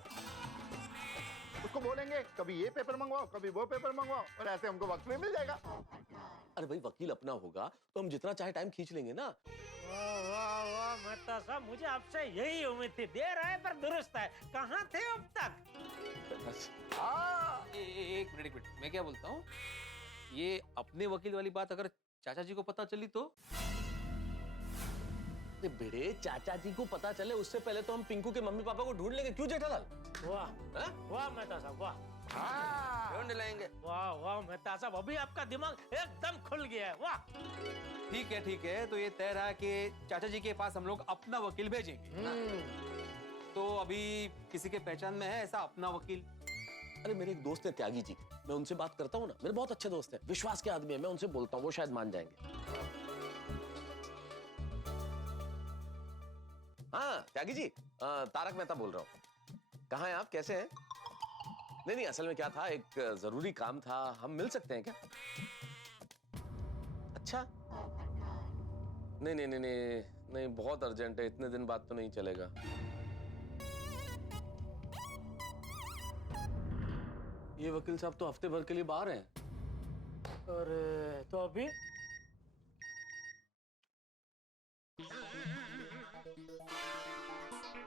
उसको बोलेंगे कभी ये पेपर मंगवाओ कभी वो पेपर मंगवाओ, और ऐसे हमको वक्त भी मिल जाएगा। अरे भाई वकील अपना होगा तो हम जितना चाहे टाइम खींच लेंगे ना। वाह वाह वाह मेहता साहब, मुझे आपसे यही उम्मीद थी। देर है पर दुरुस्त है, कहाँ थे अब तक? एक मिनट मैं क्या बोलता हूँ, ये अपने वकील वाली बात अगर चाचा जी को पता चली तो? अरे बेटे, चाचा जी को पता चले उससे पहले तो हम पिंकू के मम्मी पापा को ढूंढ लेंगे। क्यों जेठालाल? वाह वाह मेहता साहब, वाह। ढूंढ लेंगे। वाह वाह मेहता साहब, अभी आपका दिमाग एकदम खुल गया है, वाह। ठीक है, तो ये तय रहा कि चाचा जी के पास हम लोग अपना वकील भेजेंगे। तो अभी किसी के पहचान में है ऐसा अपना वकील? अरे मेरे एक दोस्त है त्यागी जी, मैं उनसे बात करता हूँ ना, मेरे बहुत अच्छे दोस्त हैं, विश्वास के आदमी है, मैं उनसे बोलता हूँ, वो शायद मान जाएंगे। हाँ त्यागी जी, तारक मेहता बोल रहा हूँ। कहाँ हैं आप, कैसे हैं? नहीं असल में क्या था, एक जरूरी काम था, हम मिल सकते हैं क्या? अच्छा नहीं, बहुत अर्जेंट है, इतने दिन बाद तो नहीं चलेगा। ये वकील साहब तो हफ्ते भर के लिए बाहर हैं। अरे तो अभी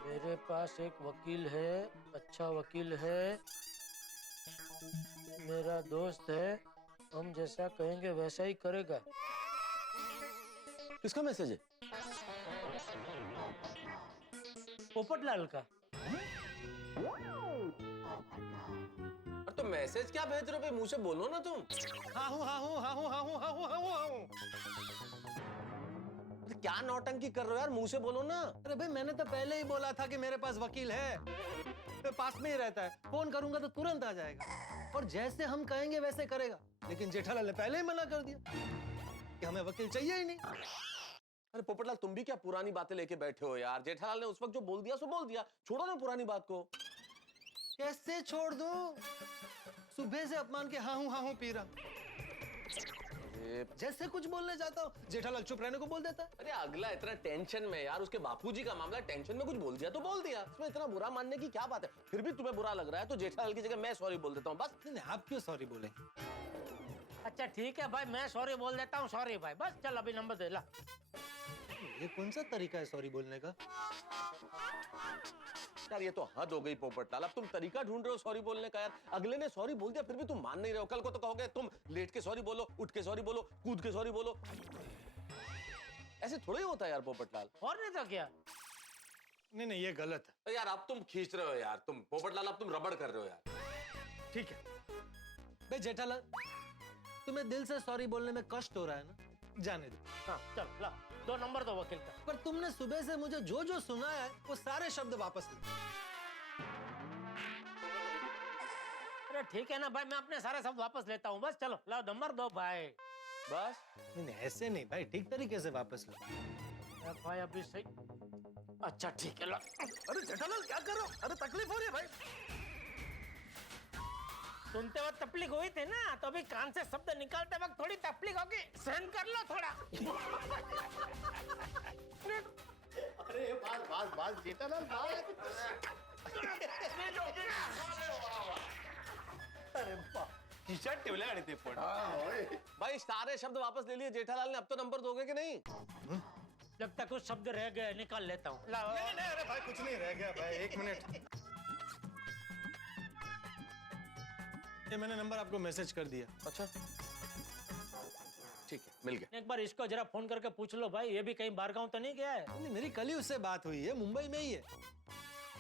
मेरे पास एक वकील है, अच्छा वकील है, मेरा दोस्त है, हम जैसा कहेंगे वैसा ही करेगा। किसका मैसेज है? पोपटलाल का। तो मैसेज क्या भेज रहे हो भाई, मुंह से बोलो ना तुम। क्या नौटंकी कर रहे हो यार, मुंह से बोलो ना। अरे भाई मैंने तो पहले ही बोला था कि मेरे पास वकील है, तो पास में ही रहता है, फोन करूंगा तो तुरंत आ जाएगा और जैसे हम कहेंगे वैसे करेगा। लेकिन जेठालाल ने पहले ही मना कर दिया कि हमें वकील चाहिए ही नहीं। अरे पोपटलाल, तुम भी क्या पुरानी बातें लेके बैठे हो यार। जेठालाल ने उस वक्त जो बोल दिया सो बोल दिया, छोड़ो ना पुरानी बात को। कैसे छोड़ दूं? सुबह से अपमान के हाँ हूँ पी रहा, जैसे कुछ बोलने जाता हूँ जेठालाल चुप रहने को बोल देता है। अरे अगला इतना टेंशन में यार, उसके बापूजी का मामला, टेंशन में कुछ बोल दिया तो बोल दिया, इसमें इतना बुरा मानने की क्या बात है? फिर भी तुम्हें बुरा लग रहा है तो जेठालाल की जगह मैं सॉरी बोल देता हूँ बस। नहीं आप क्यों सॉरी बोले? अच्छा ठीक है भाई, मैं सॉरी बोल देता हूँ, सॉरी भाई, बस चल अभी नंबर दे ला। ये कौन सा तरीका है सॉरी बोलने का? यार ये तो हद हो गई पोपटलाल, अब तुम तरीका ढूंढ रहे हो सॉरी बोलने का यार। अगले ने सॉरी बोल दिया फिर भी तुम मान नहीं रहे हो। कल को तो कहोगे तुम लेट के सॉरी बोलो, उठ के सॉरी बोलो, कूद के सॉरी बोलो। ऐसे थोड़ा ही होता है यार पोपटलाल। और नहीं तो क्या? नहीं ये गलत है। तो यार अब तुम खींच रहे हो यार, तुम पोपटलाल अब तुम रबड़ कर रहे हो यार। ठीक है भाई जेठालाल, तुम्हें दिल से सॉरी बोलने में कष्ट हो रहा है ना, जाने दो। हाँ चल ला, 2 नंबर दो वकील का। पर तुमने सुबह से मुझे जो सुनाया है वो सारे शब्द वापस ले। अरे ठीक है ना भाई, मैं अपने सारे शब्द वापस लेता हूँ, बस चलो लाओ नंबर दो भाई। बस नहीं ऐसे नहीं भाई, ठीक तरीके से वापस लो। भाई अभी सही। अच्छा ठीक है ला। अरे जेठालाल क्या कर रहे हो? अरे तकलीफ हो रही है भाई। सुनते वक्त तकलीफ हुई थी ना, तो अभी कान से शब्द निकालते वक्त थोड़ी तकलीफ होगी, सहन कर लो थोड़ा। अरे बास जेठालाल अरे खिशात ठेवल्या गाडी ते पण। भाई सारे शब्द वापस ले लिए जेठालाल ने, अब तो नंबर दोगे कि नहीं? जब तक कुछ शब्द रह गए निकाल लेता हूँ। नहीं अरे भाई कुछ नहीं रह गया भाई, 1 मिनट। ये मैंने नंबर आपको मैसेज कर दिया। अच्छा ठीक है, मिल गया। एक बार इसको जरा फोन करके पूछ लो भाई, ये भी कहीं बाहर गाँव तो नहीं गया है? नहीं मेरी कल ही उससे बात हुई है, मुंबई में ही है।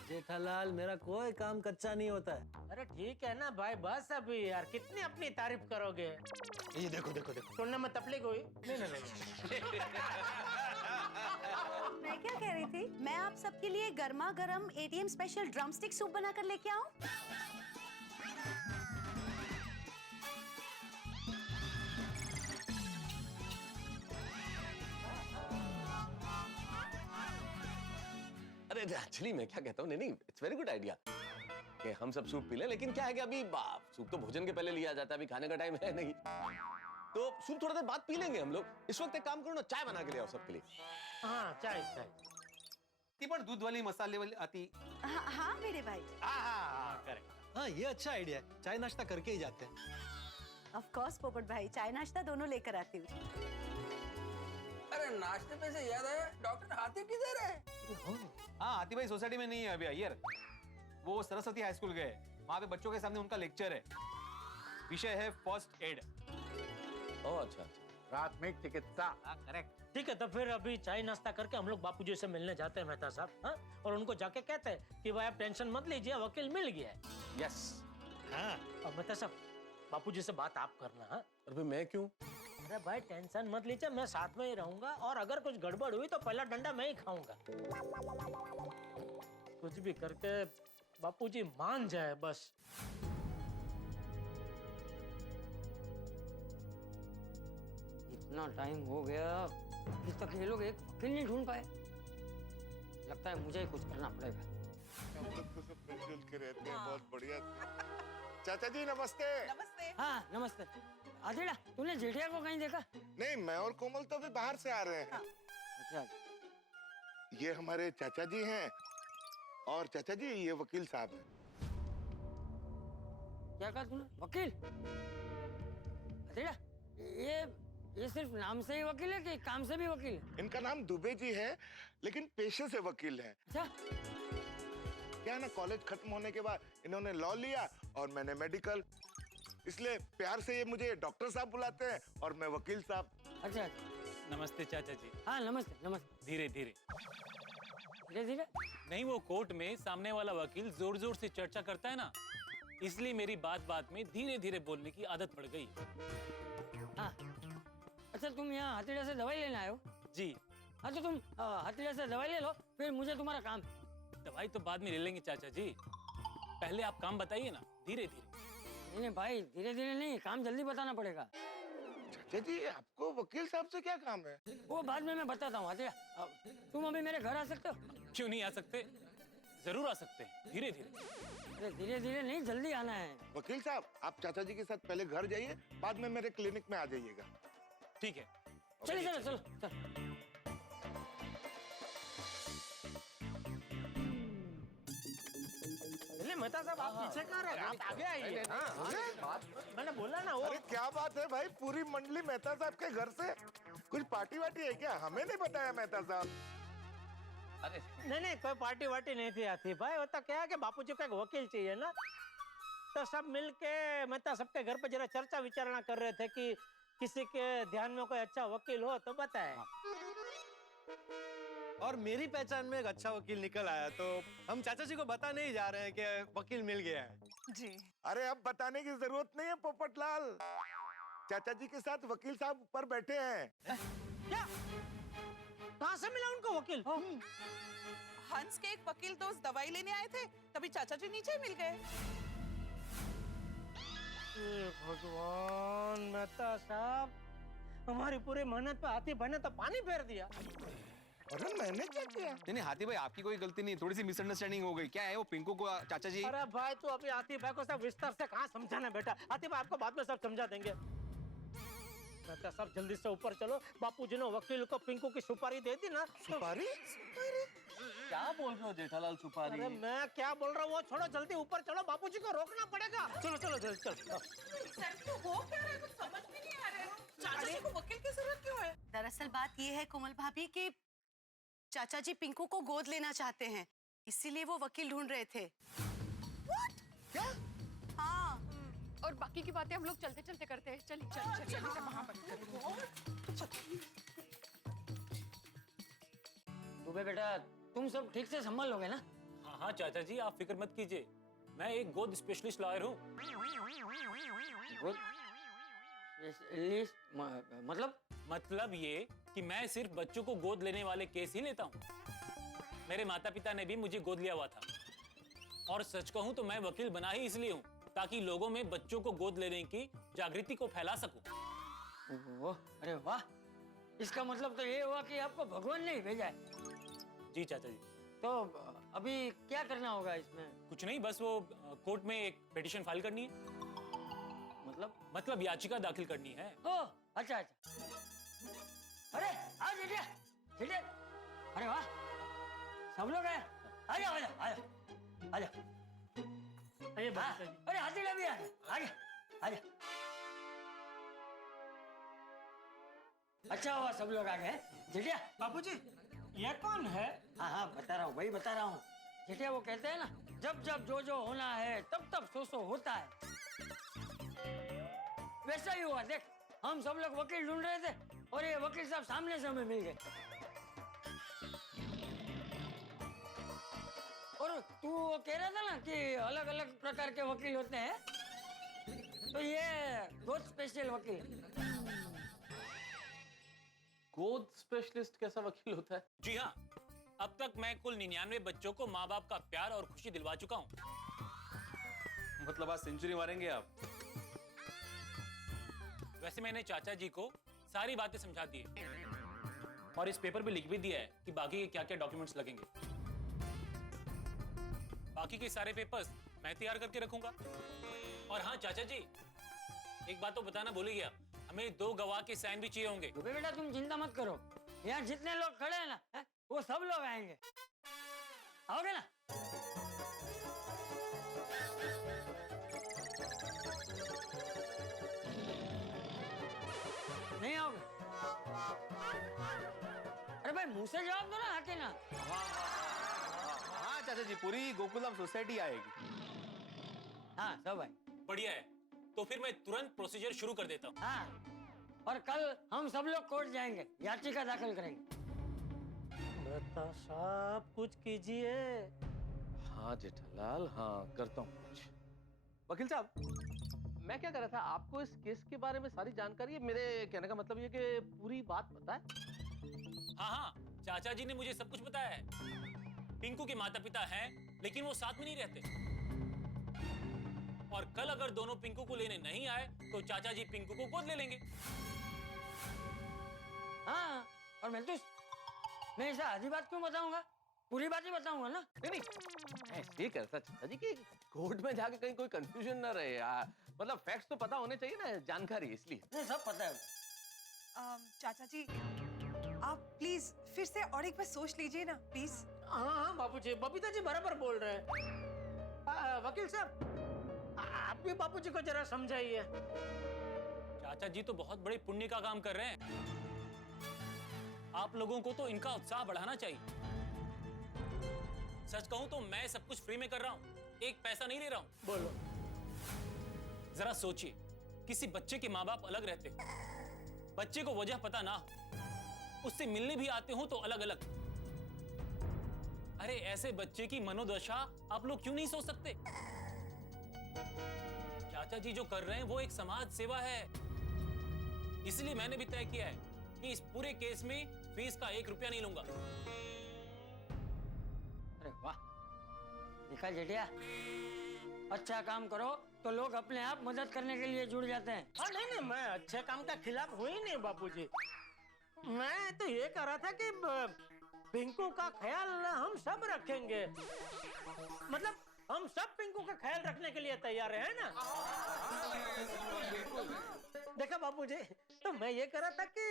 जेठालाल मेरा कोई काम कच्चा नहीं होता है। अरे ठीक है ना भाई, बस अभी यार कितनी अपनी तारीफ करोगे? ये देखो सुनने में तकलीफ हुई? नहीं मैं क्या कह रही थी, मैं आप सबके लिए गर्मा गर्म ATM स्पेशल ड्रमस्टिक सूप बनाकर लेके आऊं? अरे एक्चुअली मैं क्या कहता हूँ, नहीं इट्स वेरी गुड आइडिया कि हम सब सूप पी लें, लेकिन क्या है कि अभी सूप तो भोजन के पहले लिया जाता है, अभी खाने का टाइम है नहीं, तो सूप थोड़ा देर बाद पी लेंगे हम लोग। इस वक्त एक काम करो ना, चाय बना के ले आओ सबके लिए। हाँ चाय। ती पण दूध वाली मसाले वाली आती। हाँ मेरे भाई। करेक्ट। हाँ ये अच्छा आइडिया है, चाय नाश्ता करके ही जाते हैं। ऑफ कोर्स पोपट भाई, चाय नाश्ता दोनों लेकर आती हूँ। अरे नाश्ते पे से याद आया, डॉक्टर हाथी किधर है? हाँ हाथी भाई सोसाइटी में नहीं है अभी अय्यर, वो सरस्वती हाई स्कूल गए, वहाँ पे बच्चों के सामने उनका लेक्चर है, विषय है फर्स्ट एड। ओह अच्छा। प्राथमिक चिकित्सा। करेक्ट। ठीक है, तो फिर अभी चाय नाश्ता करके हम लोग बापूजी से मिलने जाते हैं मेहता साहब, हाँ? और उनको जाके कहते हैं कि भाई आप टेंशन मत लीजिए, वकील मिल गया है। यस। हाँ, और मेहता साहब बापूजी से बात आप करना, हाँ? अरे मैं क्यों? अरे भाई टेंशन मत लीजिए, मैं साथ में ही रहूंगा, और अगर कुछ गड़बड़ हुई तो पहला डंडा मैं ही खाऊंगा। कुछ भी करके बापूजी मान जाए बस। इतना टाइम हो गया, अभी तक ये लोग एक वकील नहीं ढूंढ पाए। लगता है मुझे ही कुछ करना पड़ेगा। हम लोग तो सब मिलजुल के रहते हैं, बहुत बढ़िया। चाचा जी नमस्ते। नमस्ते। हाँ नमस्ते। आदिड़ा, तूने जेठिया को कहीं देखा? नहीं, मैं और कोमल तो अभी बाहर से आ रहे हैं। अच्छा। ये हमारे चाचा जी हैं, और चाचा जी ये वकील साहब हैं। क्या कहा तूने? वकील? आदिड़ा, ये सिर्फ नाम से ही वकील है कि काम से भी वकील है? इनका नाम दुबे जी है, लेकिन पेशे से वकील हैं। अच्छा। क्या ना, कॉलेज खत्म होने के बाद इन्होंने लॉ लिया और मैंने मेडिकल, इसलिए प्यार से ये मुझे डॉक्टर साहब बुलाते हैं और मैं वकील साहब। अच्छा। नमस्ते चाचा जी। हाँ नमस्ते नमस्ते। धीरे धीरे। धीरे धीरे? नहीं, वो कोर्ट में सामने वाला वकील जोर जोर से चर्चा करता है ना, इसलिए मेरी बात बात में धीरे धीरे बोलने की आदत पड़ गई। हाँ। अच्छा, तुम यहाँ हथेड़ा से दवाई लेने आए हो? जी। हाँ तो तुम हथेड़ा से दवाई ले लो, फिर मुझे तुम्हारा काम। दवाई तो बाद में ले लेंगे चाचा जी, पहले आप काम बताइए ना, धीरे धीरे। नहीं भाई, धीरे धीरे नहीं, काम जल्दी बताना पड़ेगा। चाचा जी आपको वकील साहब से क्या काम है? वो बाद में मैं बताता हूँ। तुम अभी मेरे घर आ सकते हो? क्यों नहीं आ सकते, जरूर आ सकते हैं, धीरे धीरे। अरे धीरे धीरे नहीं, जल्दी आना है। वकील साहब आप चाचा जी के साथ पहले घर जाइए, बाद में मेरे क्लिनिक में आ जाइएगा। ठीक है। चलिए चलो चलो चलो। मेहता साहब आप पीछे कहाँ रहे? आप आगे आइए। हाँ, मैंने बोला ना वो। अरे क्या बात है भाई, पूरी मंडली मेहता साहब के घर से, कुछ पार्टी वार्टी है क्या? हमें नहीं बताया मेहता साहब। अरे नहीं, कोई पार्टी वार्टी नहीं थी आती भाई। होता क्या है कि बापूजी को एक वकील चाहिए ना, तो सब मिलके मेहता सबके घर पे जरा चर्चा विचारणा कर रहे थे कि किसी के ध्यान में कोई अच्छा वकील हो तो बताए। और मेरी पहचान में एक अच्छा वकील निकल आया, तो हम चाचा जी को बता नहीं जा रहे हैं कि वकील मिल गया है। जी। अरे अब बताने की जरूरत नहीं है पोपटलाल, चाचा जी के साथ वकील साहब ऊपर बैठे हैं। क्या? कहाँ से मिला उनको वकील? हंस के एक वकील दोस्त दवाई लेने आए थे, तभी चाचा जी नीचे मिल गए। भगवान, मेहता साहब हमारी पूरी मेहनत पे हाथी भाई ने तो पानी फेर दिया। अरे मैंने क्या किया? नहीं हाथी भाई आपकी कोई गलती नहीं, थोड़ी सी मिसअंडरस्टैंडिंग हो गई। क्या है वो पिंकू को चाचा जी? अरे भाई तू अभी हाथी भाई को सब विस्तार से कहाँ समझाना बेटा। हाथी भाई आपको बाद में सब समझा देंगे। मेहता साहब जल्दी से ऊपर चलो, बापूजी ने वकील को पिंकू की सुपारी दे दी ना। सुपारी? क्या बोल रहे हो जेठालाल, सुपारी? अरे मैं क्या बोल रहा हूँ, वो छोड़ो, जल्दी ऊपर चलो, बापूजी को रोकना पड़ेगा। चलो चलो जल्दी चलो। सर तो हो क्या रहा है, कुछ समझ में नहीं आ रहा है। चाचा जी को वकील की जरूरत क्यों है? दरअसल बात ये है कोमल भाभी कि चाचा जी पिंकू को गोद लेना चाहते हैं, इसीलिए वो वकील ढूंढ रहे थे। क्या? हाँ, और बाकी की बातें हम लोग चलते चलते करते हैं। चलिए चलिए चलिए वहाँ पर। दुबे बेटा, तुम सब ठीक से संभाल लोगे ना? हाँ हाँ चाचा जी, आप फिक्र मत कीजिए, मैं एक गोद स्पेशलिस्ट लॉयर हूँ। मतलब ये कि मैं सिर्फ बच्चों को गोद लेने वाले केस ही लेता हूँ। मेरे माता पिता ने भी मुझे गोद लिया हुआ था, और सच कहूँ तो मैं वकील बना ही इसलिए हूँ ताकि लोगों में बच्चों को गोद लेने की जागृति को फैला सकूं। अरे वाह, इसका मतलब तो ये हुआ कि आपको भगवान ने ही भेजा है। जी चाचा जी। तो अभी क्या करना होगा इसमें? कुछ नहीं, बस वो कोर्ट में एक पिटीशन फाइल करनी है। मतलब याचिका दाखिल करनी है। ओह अच्छा अच्छा। अरे आ जेठिया, जेठिया, अरे वाह, सब लोग आए। आ जाओ आ जाओ आ जाओ आ जाओ। अरे हाथी भी आ गया, आ जा। अच्छा हुआ सब लोग आ गए। जेठिया। बापूजी ये कौन है? हाँ हाँ बता रहा हूँ, वही बता रहा हूँ। जेठिया वो कहते हैं ना, जब जब जो जो होना है तब तब सो होता है। वैसा ही हुआ, देख हम सब लोग वकील ढूंढ रहे थे और ये वकील साहब सामने से हमें मिल गए। और तू वो कह रहा था ना कि अलग अलग प्रकार के वकील होते हैं, तो ये गोद स्पेशल वकील है। गोद स्पेशलिस्ट कैसा वकील होता है? जी हाँ, अब तक मैं कुल 99 बच्चों को माँ बाप का प्यार और खुशी दिलवा चुका हूँ। मतलब आज सेंचुरी मारेंगे आप? वैसे मैंने चाचा जी को सारी बातें समझा दी है और इस पेपर पे लिख भी दिया है कि बाकी के क्या क्या डॉक्यूमेंट्स लगेंगे। बाकी के सारे पेपर्स मैं तैयार करके रखूंगा। और हाँ चाचा जी, एक बात तो बताना भूल ही गया, हमें 2 गवाह के साइन भी चाहिए होंगे। बेटा तुम चिंता मत करो, यहाँ जितने लोग खड़े हैं ना, वो सब लोग आएंगे। आओगे ना? नहीं आओगे? अरे भाई मुंह से जवाब दो ना, आके ना। हाँ चाचा जी, पूरी गोकुलम सोसाइटी आएगी। हाँ सब आए। बढ़िया है, तो फिर मैं तुरंत प्रोसीजर शुरू कर देता हूँ। हाँ, और कल हम सब लोग कोर्ट जाएंगे, याचिका दाखिल करेंगे। मेहता साहब कुछ कीजिए। हाँ जेठालाल, हाँ करता हूँ कुछ। वकील साहब, मैं क्या कर रहा था, आपको इस केस के बारे में सारी जानकारी है? मेरे कहने का मतलब ये कि पूरी बात पता है? हाँ हाँ, चाचा जी ने मुझे सब कुछ बताया है। पिंकू के माता पिता हैं, लेकिन वो साथ में नहीं रहते। और कल अगर दोनों पिंकू को लेने नहीं आए तो चाचा जी पिंकू को गोद ले लेंगे। हाँ, और मैं ऐसा आधी बात क्यों बताऊंगा, पूरी बात ही बताऊंगा ना। नहीं मैं इसलिए कह रहा था चाचा जी कि कोर्ट में जाके कहीं कोई कंफ्यूजन ना रहे यार, मतलब फैक्ट्स तो पता होने चाहिए ना, जानकारी इसलिए। नहीं सब पता है। चाचा जी आप प्लीज फिर से और एक बार सोच लीजिए ना प्लीज। हाँ बापूजी, बबीता जी बराबर बोल रहे हैं। वकील साहब आप भी बापूजी को जरा समझाइए। चाचा जी तो बहुत बड़े पुण्य का काम कर रहे हैं। आप लोगों को तो इनका उत्साह बढ़ाना चाहिए। सच कहूं तो मैं सब कुछ फ्री में कर रहा हूं, एक पैसा नहीं ले रहा हूं। बोलो। जरा सोचिए, किसी बच्चे के माँ बाप अलग रहते, बच्चे को वजह पता ना हो, उससे मिलने भी आते हो तो अलग अलग। अरे ऐसे बच्चे की मनोदशा आप लोग क्यों नहीं सोच सकते? चाचा जी जो कर रहे हैं वो एक समाज सेवा है। इसलिए मैंने भी तय किया है कि इस पूरे केस में फीस का 1 रुपया नहीं लूंगा। अरे वाह, देखा जेठिया, अच्छा काम करो तो लोग अपने आप मदद करने के लिए जुड़ जाते हैं। हाँ नहीं, मैं अच्छे काम का खिलाफ हुई नहीं बापूजी। मैं तो ये कह रहा था कि पिंकू का ख्याल हम सब रखेंगे, मतलब हम सब पिंकू का ख्याल रखने के लिए तैयार है ना। देखा बापूजी, तो मैं ये कह रहा था कि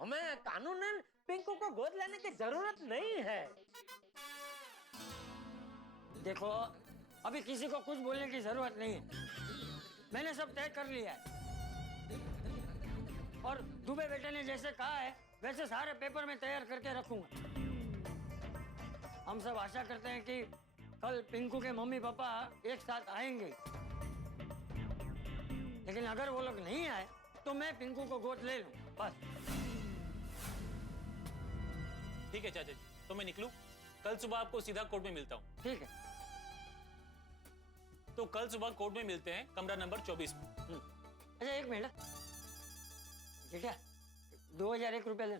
हमें कानूनन पिंकू को गोद लेने की जरूरत नहीं है। देखो अभी किसी को कुछ बोलने की जरूरत नहीं है, मैंने सब तय कर लिया है। और दुबे बेटे ने जैसे कहा है वैसे सारे पेपर में तैयार करके रखूंगा। हम सब आशा करते हैं कि कल पिंकू के मम्मी पापा एक साथ आएंगे, लेकिन अगर वो लोग नहीं आए तो मैं पिंकू को गोद ले लूं बस। ठीक है चाचा जी, तो मैं निकलूं? कल सुबह आपको सीधा कोर्ट में मिलता हूं। ठीक है, तो कल सुबह कोर्ट में मिलते हैं, कमरा नंबर 24 में। अच्छा एक मिनट, ठीक है 2001 रुपया ले।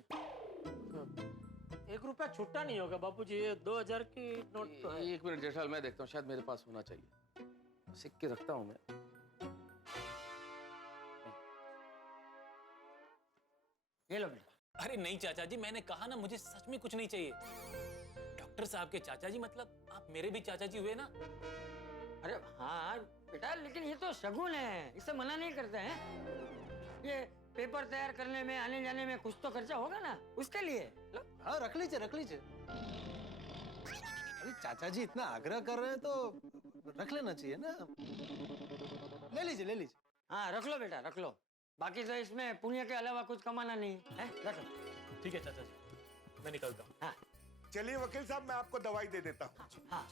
1 रुपया छुट्टा नहीं होगा बापूजी, ये 2000 की नोट तो है। 1 मिनट जेठालाल, मैं देखता हूँ, शायद मेरे पास होना चाहिए। सिक्के रखता हूँ मैं। ये लो बेटा। अरे नहीं चाचा जी, मैंने कहा ना मुझे सच में कुछ नहीं चाहिए। डॉक्टर साहब के चाचा जी मतलब आप मेरे भी चाचा जी हुए ना। अरे हाँ बेटा, लेकिन ये तो शगुन है, इसे मना नहीं करते हैं। ये पेपर तैयार करने में आने जाने में कुछ तो खर्चा होगा ना, उसके लिए। हाँ रख लीजिए रख लीजिए। अरे चाचा जी इतना आग्रह कर रहे हैं तो रख लेना चाहिए ना। ले लीजिए ले लीजिए। हाँ रख लो बेटा रख लो, बाकी तो इसमें पुण्य के अलावा कुछ कमाना नहीं है, रख लो। ठीक है चाचा जी, मैं निकलता हूँ। हाँ चलिए वकील साहब, मैं आपको दवाई दे देता हूँ। हाँ।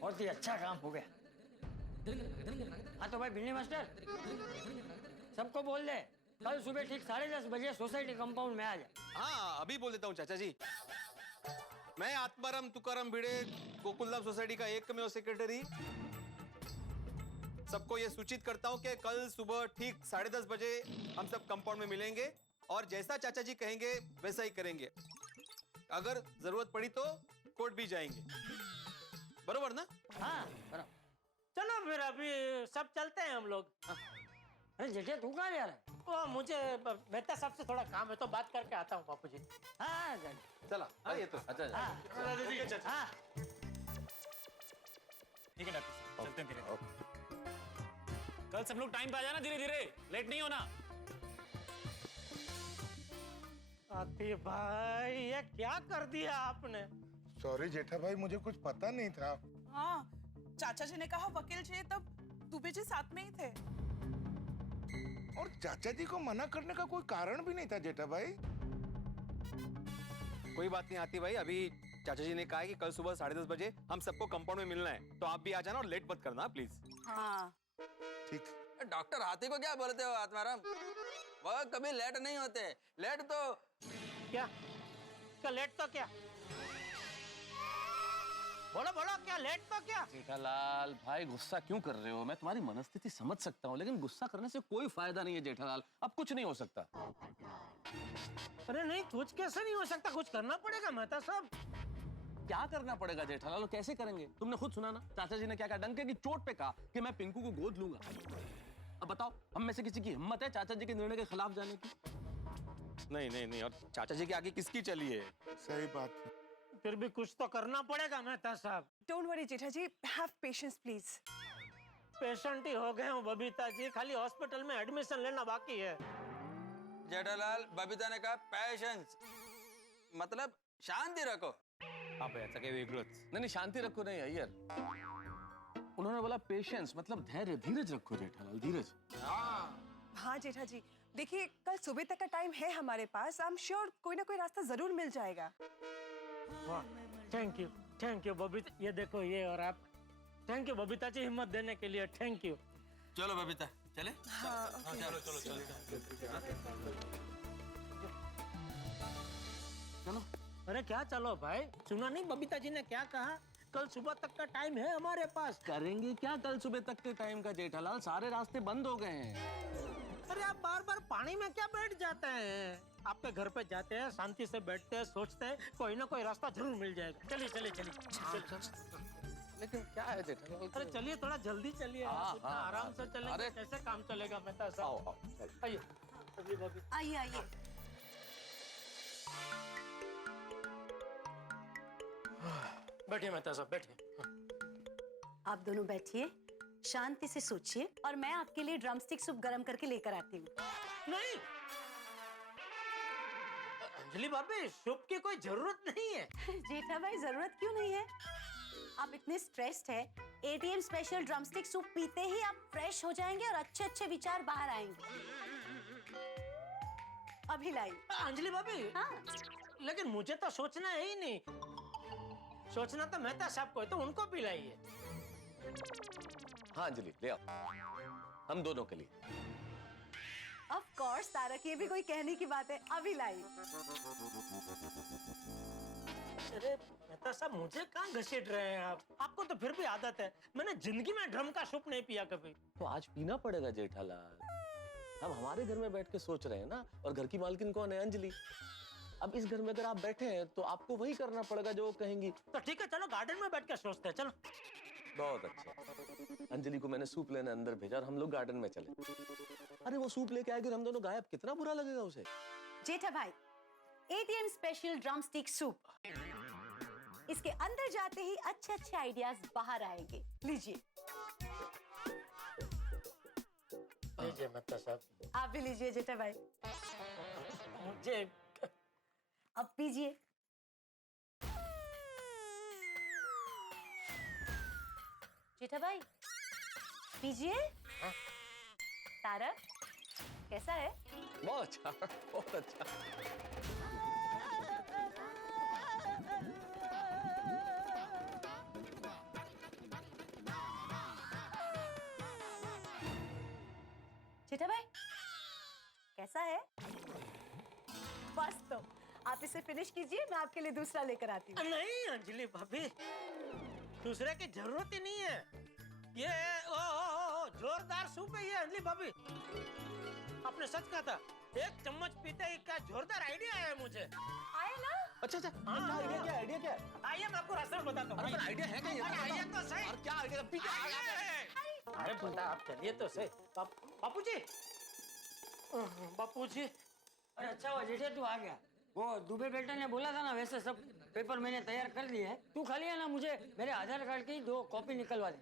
बहुत ही अच्छा काम हो गया। हाँ तो भाई भिंडी मास्टर, सबको बोल दे कल सुबह ठीक 10:30 बजे सोसाइटी कंपाउंड में आ जाए। हाँ अभी बोल देता हूँ चाचा जी। मैं आत्माराम तुकाराम भिड़े, गोकुलधाम सोसाइटी का एकमेव सेक्रेटरी, सबको ये सूचित करता हूँ कि कल सुबह ठीक 10:30 बजे हम सब कंपाउंड में मिलेंगे और जैसा चाचा जी कहेंगे वैसा ही करेंगे। अगर जरूरत पड़ी तो कोर्ट भी जाएंगे, बरोबर ना? हाँ बराबर। चलो फिर अभी सब चलते हैं हम लोग। अरे जेठे तू कहाँ जा रहा है? वो मुझे मेहता साहब से थोड़ा काम है तो बात करके आता हूँ बापू जी। हाँ चला आइए तो। अच्छा हाँ ठीक है डॉक्टर साहब, चलते हैं धीरे। कल सब लोग टाइम पे आ जाना, धीरे धीरे, लेट नहीं होना। आती भाई ये क्या कर दिया आपने? सॉरी जेठा भाई, मुझे कुछ पता नहीं था। हाँ, चाचा जी ने कहा वकील चाहिए तब दुबे जी साथ में ही थे। और चाचा जी को मना करने का कोई कारण भी नहीं था जेठा भाई। कोई बात नहीं आती भाई, अभी चाचा जी ने कहा है कि कल सुबह 10:30 बजे हम सबको कंपाउंड में मिलना है, तो आप भी आ जाना और लेट मत करना प्लीज। हाँ ठीक। डॉक्टर हाथी को क्या बोलते हो आत्माराम? वह कभी लेट नहीं होते। लेट तो क्या लेट तो क्या? बोलो बोलो, क्या लेट तो क्या? जेठालाल भाई गुस्सा क्यों कर रहे हो? मैं तुम्हारी मनस्थिति समझ सकता हूँ, लेकिन गुस्सा करने से कोई फायदा नहीं है जेठालाल। अब कुछ नहीं हो सकता। अरे नहीं, कुछ कैसे नहीं हो सकता? कुछ करना पड़ेगा मेहता साहब। क्या करना पड़ेगा जेठालाल? कैसे करेंगे? तुमने खुद सुना ना चाचा जी ने क्या कहा, डंके की चोट पे कहा कि मैं पिंकू को गोद लूंगा। अब बताओ, हम में से किसी की हिम्मत है चाचा जी के निर्णय के खिलाफ जाने की? नहीं नहीं नहीं, और चाचा जी के आगे किसकी चली है? सही बात है। फिर भी कुछ तो करना पड़ेगा मेहता साहब। Don't worry Jetha ji, have patience please. Patient ही हो गए हूँ बबीता जी, खाली हॉस्पिटल में एडमिशन लेना बाकी है। जेठालाल, बबीता ने कहा पैशंस मतलब शांति रखो। आप ऐसा क्या वेगळंच? नहीं शांति रखो नहीं अय्यर, उन्होंने बोला पेशेंस मतलब धैर्य, धीरज रखो जेठालाल, धीरज। हाँ जेठा जी, देखिए कल सुबह तक का टाइम है हमारे पास। आई एम श्योर कोई ना कोई रास्ता जरूर मिल जाएगा। वाह, थैंक यू बबीता। ये देखो ये, और आप थैंक यू बबीता जी हिम्मत देने के लिए, थैंक यू। चलो बबीता चले। हाँ, चलो चलो चलो चलो। अरे क्या चलो भाई, सुना नहीं बबीता जी ने क्या कहा? कल सुबह तक का टाइम है हमारे पास। करेंगे क्या कल सुबह तक के टाइम का जेठालाल? सारे रास्ते बंद हो गए हैं। अरे आप बार बार पानी में क्या बैठ जाते हैं? आपके घर पे जाते हैं, शांति से बैठते हैं, सोचते हैं, कोई ना कोई रास्ता जरूर मिल जाएगा। चलिए चलिए चलिए। लेकिन क्या है जेठालाल? अरे चलिए, थोड़ा जल्दी चलिए। इतना आराम से चलेंगे अरे कैसे काम चलेगा मेहता साहब? आइए आइए आइए। बैठिए मेहता साहब, बैठिए। आप दोनों बैठिए, शांति से सोचिए, और मैं आपके लिए ड्रमस्टिक सूप गरम करके लेकर आती हूँ। नहीं अंजलि भाभी, सूप की कोई जरूरत नहीं है। जेठा भाई जरूरत क्यों नहीं है? आप इतने स्ट्रेस्ड हैं, एटीएम स्पेशल ड्रमस्टिक सूप पीते ही आप फ्रेश हो जाएंगे और अच्छे अच्छे विचार बाहर आएंगे। अभी लाई। अंजलि भाभी, हाँ लेकिन मुझे तो सोचना है ही नहीं। सोचना तो मेहता साहब को है, तो उनको पिलाइए। हाँ अंजलि ले आओ, हम दोनों के लिए। ऑफ कोर्स तारक, ये भी कोई कहने की बात है। अभी लाई। अरे मेहता साहब, मुझे कहाँ घसीट रहे हैं आप? आपको तो फिर भी आदत है। मैंने जिंदगी में ड्रम का सूप नहीं पिया कभी। तो आज पीना पड़ेगा जेठालाल। हम हमारे घर में बैठ के सोच रहे हैं ना, और घर की मालकिन कौन है? अंजलि। अब इस घर में अगर आप बैठे हैं तो आपको वही करना पड़ेगा जो वो कहेंगी। तो ठीक है, चलो गार्डन में बैठ के सोचते हैं। चलो। बहुत अच्छा। अंजलि को मैंने सूप लेने अंदर भेजा और हम लोग गार्डन में चले। अरे वो सूप लेके आएगी, हम दोनों गायब, कितना बुरा लगेगा उसे। जेठा भाई, एटीएम स्पेशल ड्रमस्टिक सूप, इसके अंदर जाते ही अच्छे अच्छे आइडियाज बाहर आएंगे। लीजिए। लीजिए मेहता साहब। आप भी लीजिए जेठा भाई। मुझे अब पीजिए। जेठा भाई पीजिए। तारक कैसा है? बहुत अच्छा, बहुत अच्छा। जेठा भाई कैसा है? बस तो आप इसे फिनिश कीजिए, मैं आपके लिए दूसरा लेकर आती हूँ। नहीं अंजलि भाभी, दूसरे की जरूरत ही नहीं है। ये ओ जोरदार सूप है ये अंजलि भाभी। आपने सच कहा था, एक चम्मच पीते ही क्या जोरदार आइडिया आया मुझे। आया ना? अच्छा अच्छा, हाँ, आइडिया क्या, आइडिया क्या? आइए मैं आपको रास्ता बताता हूँ। अरे आइडिया है क्या ये? आइडिया तो सही। और क्या आइडिया? अरे बता, आप चलिए तो सही। बापू जी, बापू जी। अरे अच्छा हुआ जेठे तू आ गया। वो दुबे बेटे ने बोला था ना, वैसे सब पेपर मैंने तैयार कर दिए हैं। तू खाली है ना, मुझे मेरे आधार कार्ड की 2 कॉपी निकलवा दे।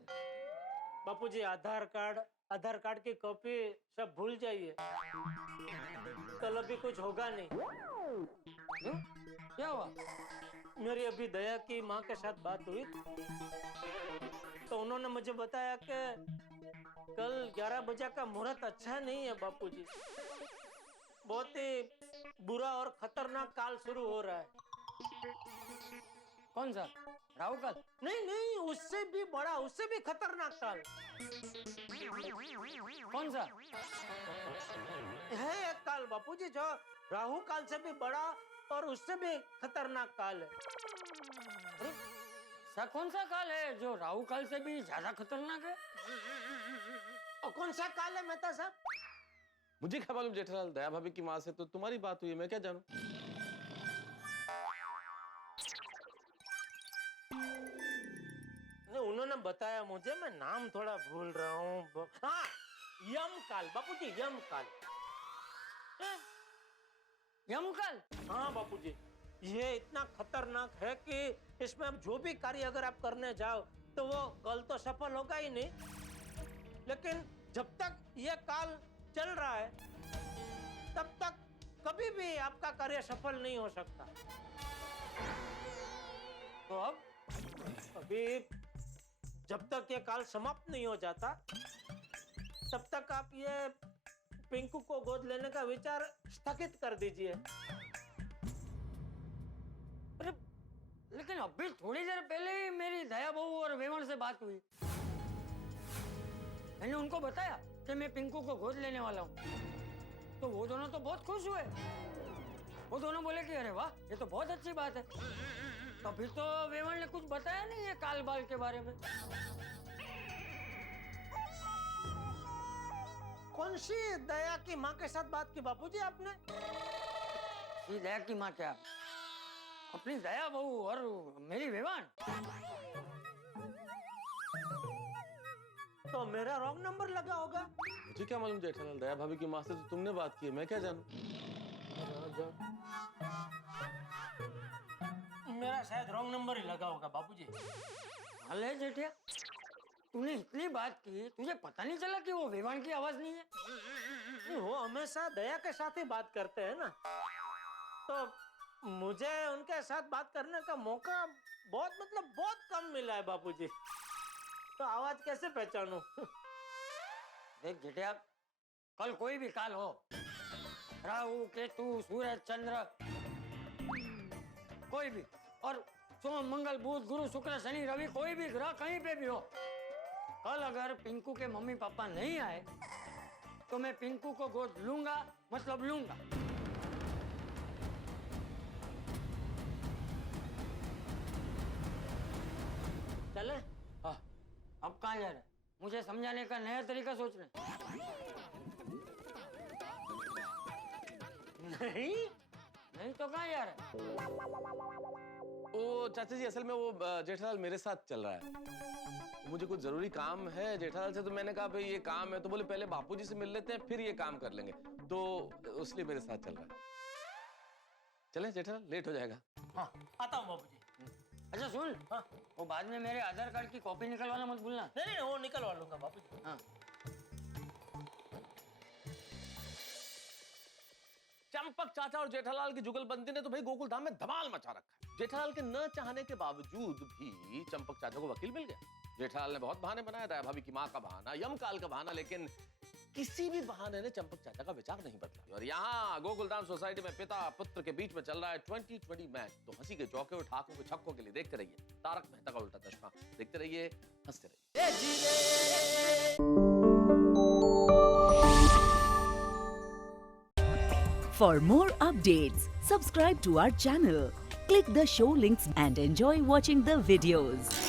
बापू जी आधार कार्ड की कॉपी सब भूल जाइए, कल अभी कुछ होगा नहीं। क्या हुआ? मेरी अभी दया की माँ के साथ बात हुई तो उन्होंने मुझे बताया कि कल 11 बजे का मुहूर्त अच्छा नहीं है बापू जी। बहुत ही बुरा और खतरनाक काल शुरू हो रहा है। कौन सा? राहु काल? नहीं नहीं, उससे भी बड़ा, उससे भी खतरनाक काल। कौन सा? है एक काल बापू जी जो राहु काल से भी बड़ा और उससे भी खतरनाक काल है। सा कौन सा काल है जो राहु काल से भी ज्यादा खतरनाक है? और कौन सा काल है मेहता साहब? मुझे क्या मालूम जेठालाल, दया भाभी की माँ से तो तुम्हारी बात हुई है, मैं क्या जानूं? नहीं, उन्होंने बताया मुझे, मैं नाम थोड़ा भूल रहा हूँ। हाँ, यम काल बापू जी, यम काल। यम काल? हाँ बापू जी, ये इतना खतरनाक है कि इसमें अब जो भी कार्य अगर आप करने जाओ तो वो कल तो सफल होगा ही नहीं, लेकिन जब तक ये काल चल रहा है तब तक कभी भी आपका कार्य सफल नहीं हो सकता। तो अब अभी जब तक ये काल समाप्त नहीं हो जाता तब तक आप ये पिंकू को गोद लेने का विचार स्थगित कर दीजिए। अरे लेकिन अभी थोड़ी देर पहले ही मेरी दया बहू और वेमन से बात हुई। मैंने उनको बताया कि मैं पिंकू को गोद लेने वाला हूँ, तो वो दोनों तो बहुत खुश हुए। वो दोनों बोले कि अरे वाह, ये तो बहुत अच्छी बात है। अभी तो वेमन ने कुछ बताया नहीं है काल बाल के बारे में। कौन सी दया की माँ के साथ बात की बापूजी आपने? ये दया की माँ क्या? अपनी दया बहू और मेरी वेवान। तो मेरा रॉन्ग नंबर लगा होगा। मुझे क्या मालूम जेठालाल, दया भाभी की माँ से तो तुमने बात की है, मैं क्या जानूं? मेरा शायद रॉन्ग नंबर ही लगा होगा बापूजी। अले जेठिया, तूने इतनी बात की, तुझे पता नहीं चला कि वो वेवान की आवाज नहीं है? नहीं, वो हमेशा दया के साथ ही बात करते हैं ना, तो मुझे उनके साथ बात करने का मौका बहुत कम मिला है बापूजी, तो आवाज कैसे पहचानूं? देख जेठिया, कल कोई भी काल हो, राहु केतु सूरज चंद्र कोई भी, और सोम मंगल बुध गुरु शुक्र शनि रवि कोई भी ग्रह कहीं पे भी हो, कल अगर पिंकू के मम्मी पापा नहीं आए तो मैं पिंकू को गोद लूंगा, मतलब लूंगा। चले? हाँ। अब कहाँ जा रहे? मुझे समझाने का नया तरीका सोच रहे? नहीं तो कहाँ जा रहे? ओ चाचा जी, असल में वो जेठालाल मेरे साथ चल रहा है। मुझे कुछ जरूरी काम है जेठालाल से, तो मैंने कहा भाई ये काम है, तो बोले पहले बापूजी से मिल लेते हैं फिर ये काम कर लेंगे, तो उसलिए मेरे साथ चल रहा है। चले जेठालाल, लेट हो जाएगा। हाँ, आता हूँ बापूजी। अच्छा सुन, हाँ, वो बाद में मेरे आधार कार्ड की कॉपी निकलवाना मत भूलना। नहीं, वो निकलवा लूंगा बापूजी। हाँ। चंपक चाचा और जेठालाल की जुगलबंदी ने तो भाई गोकुल धाम में धमाल मचा रखा है। जेठालाल के न चाहने के बावजूद भी चंपक चाचा को वकील मिल गया। जेठालाल ने बहुत बहाने बनाए, दया भाभी की माँ का बहाना, यमकाल का बहाना, लेकिन किसी भी बहाने ने चंपक चाचा का विचार नहीं बदला। और यहाँ गोकुलधाम सोसाइटी में पिता पुत्र के बीच में चल रहा है 2020 मैच। तो हंसी के चौके और ठाकों के छक्कों के लिए देखते रहिए तारक मेहता का उल्टा चश्मा, देखते रहिए, हंसते रहिए। For more updates, subscribe to our channel, click the show links and enjoy watching the videos.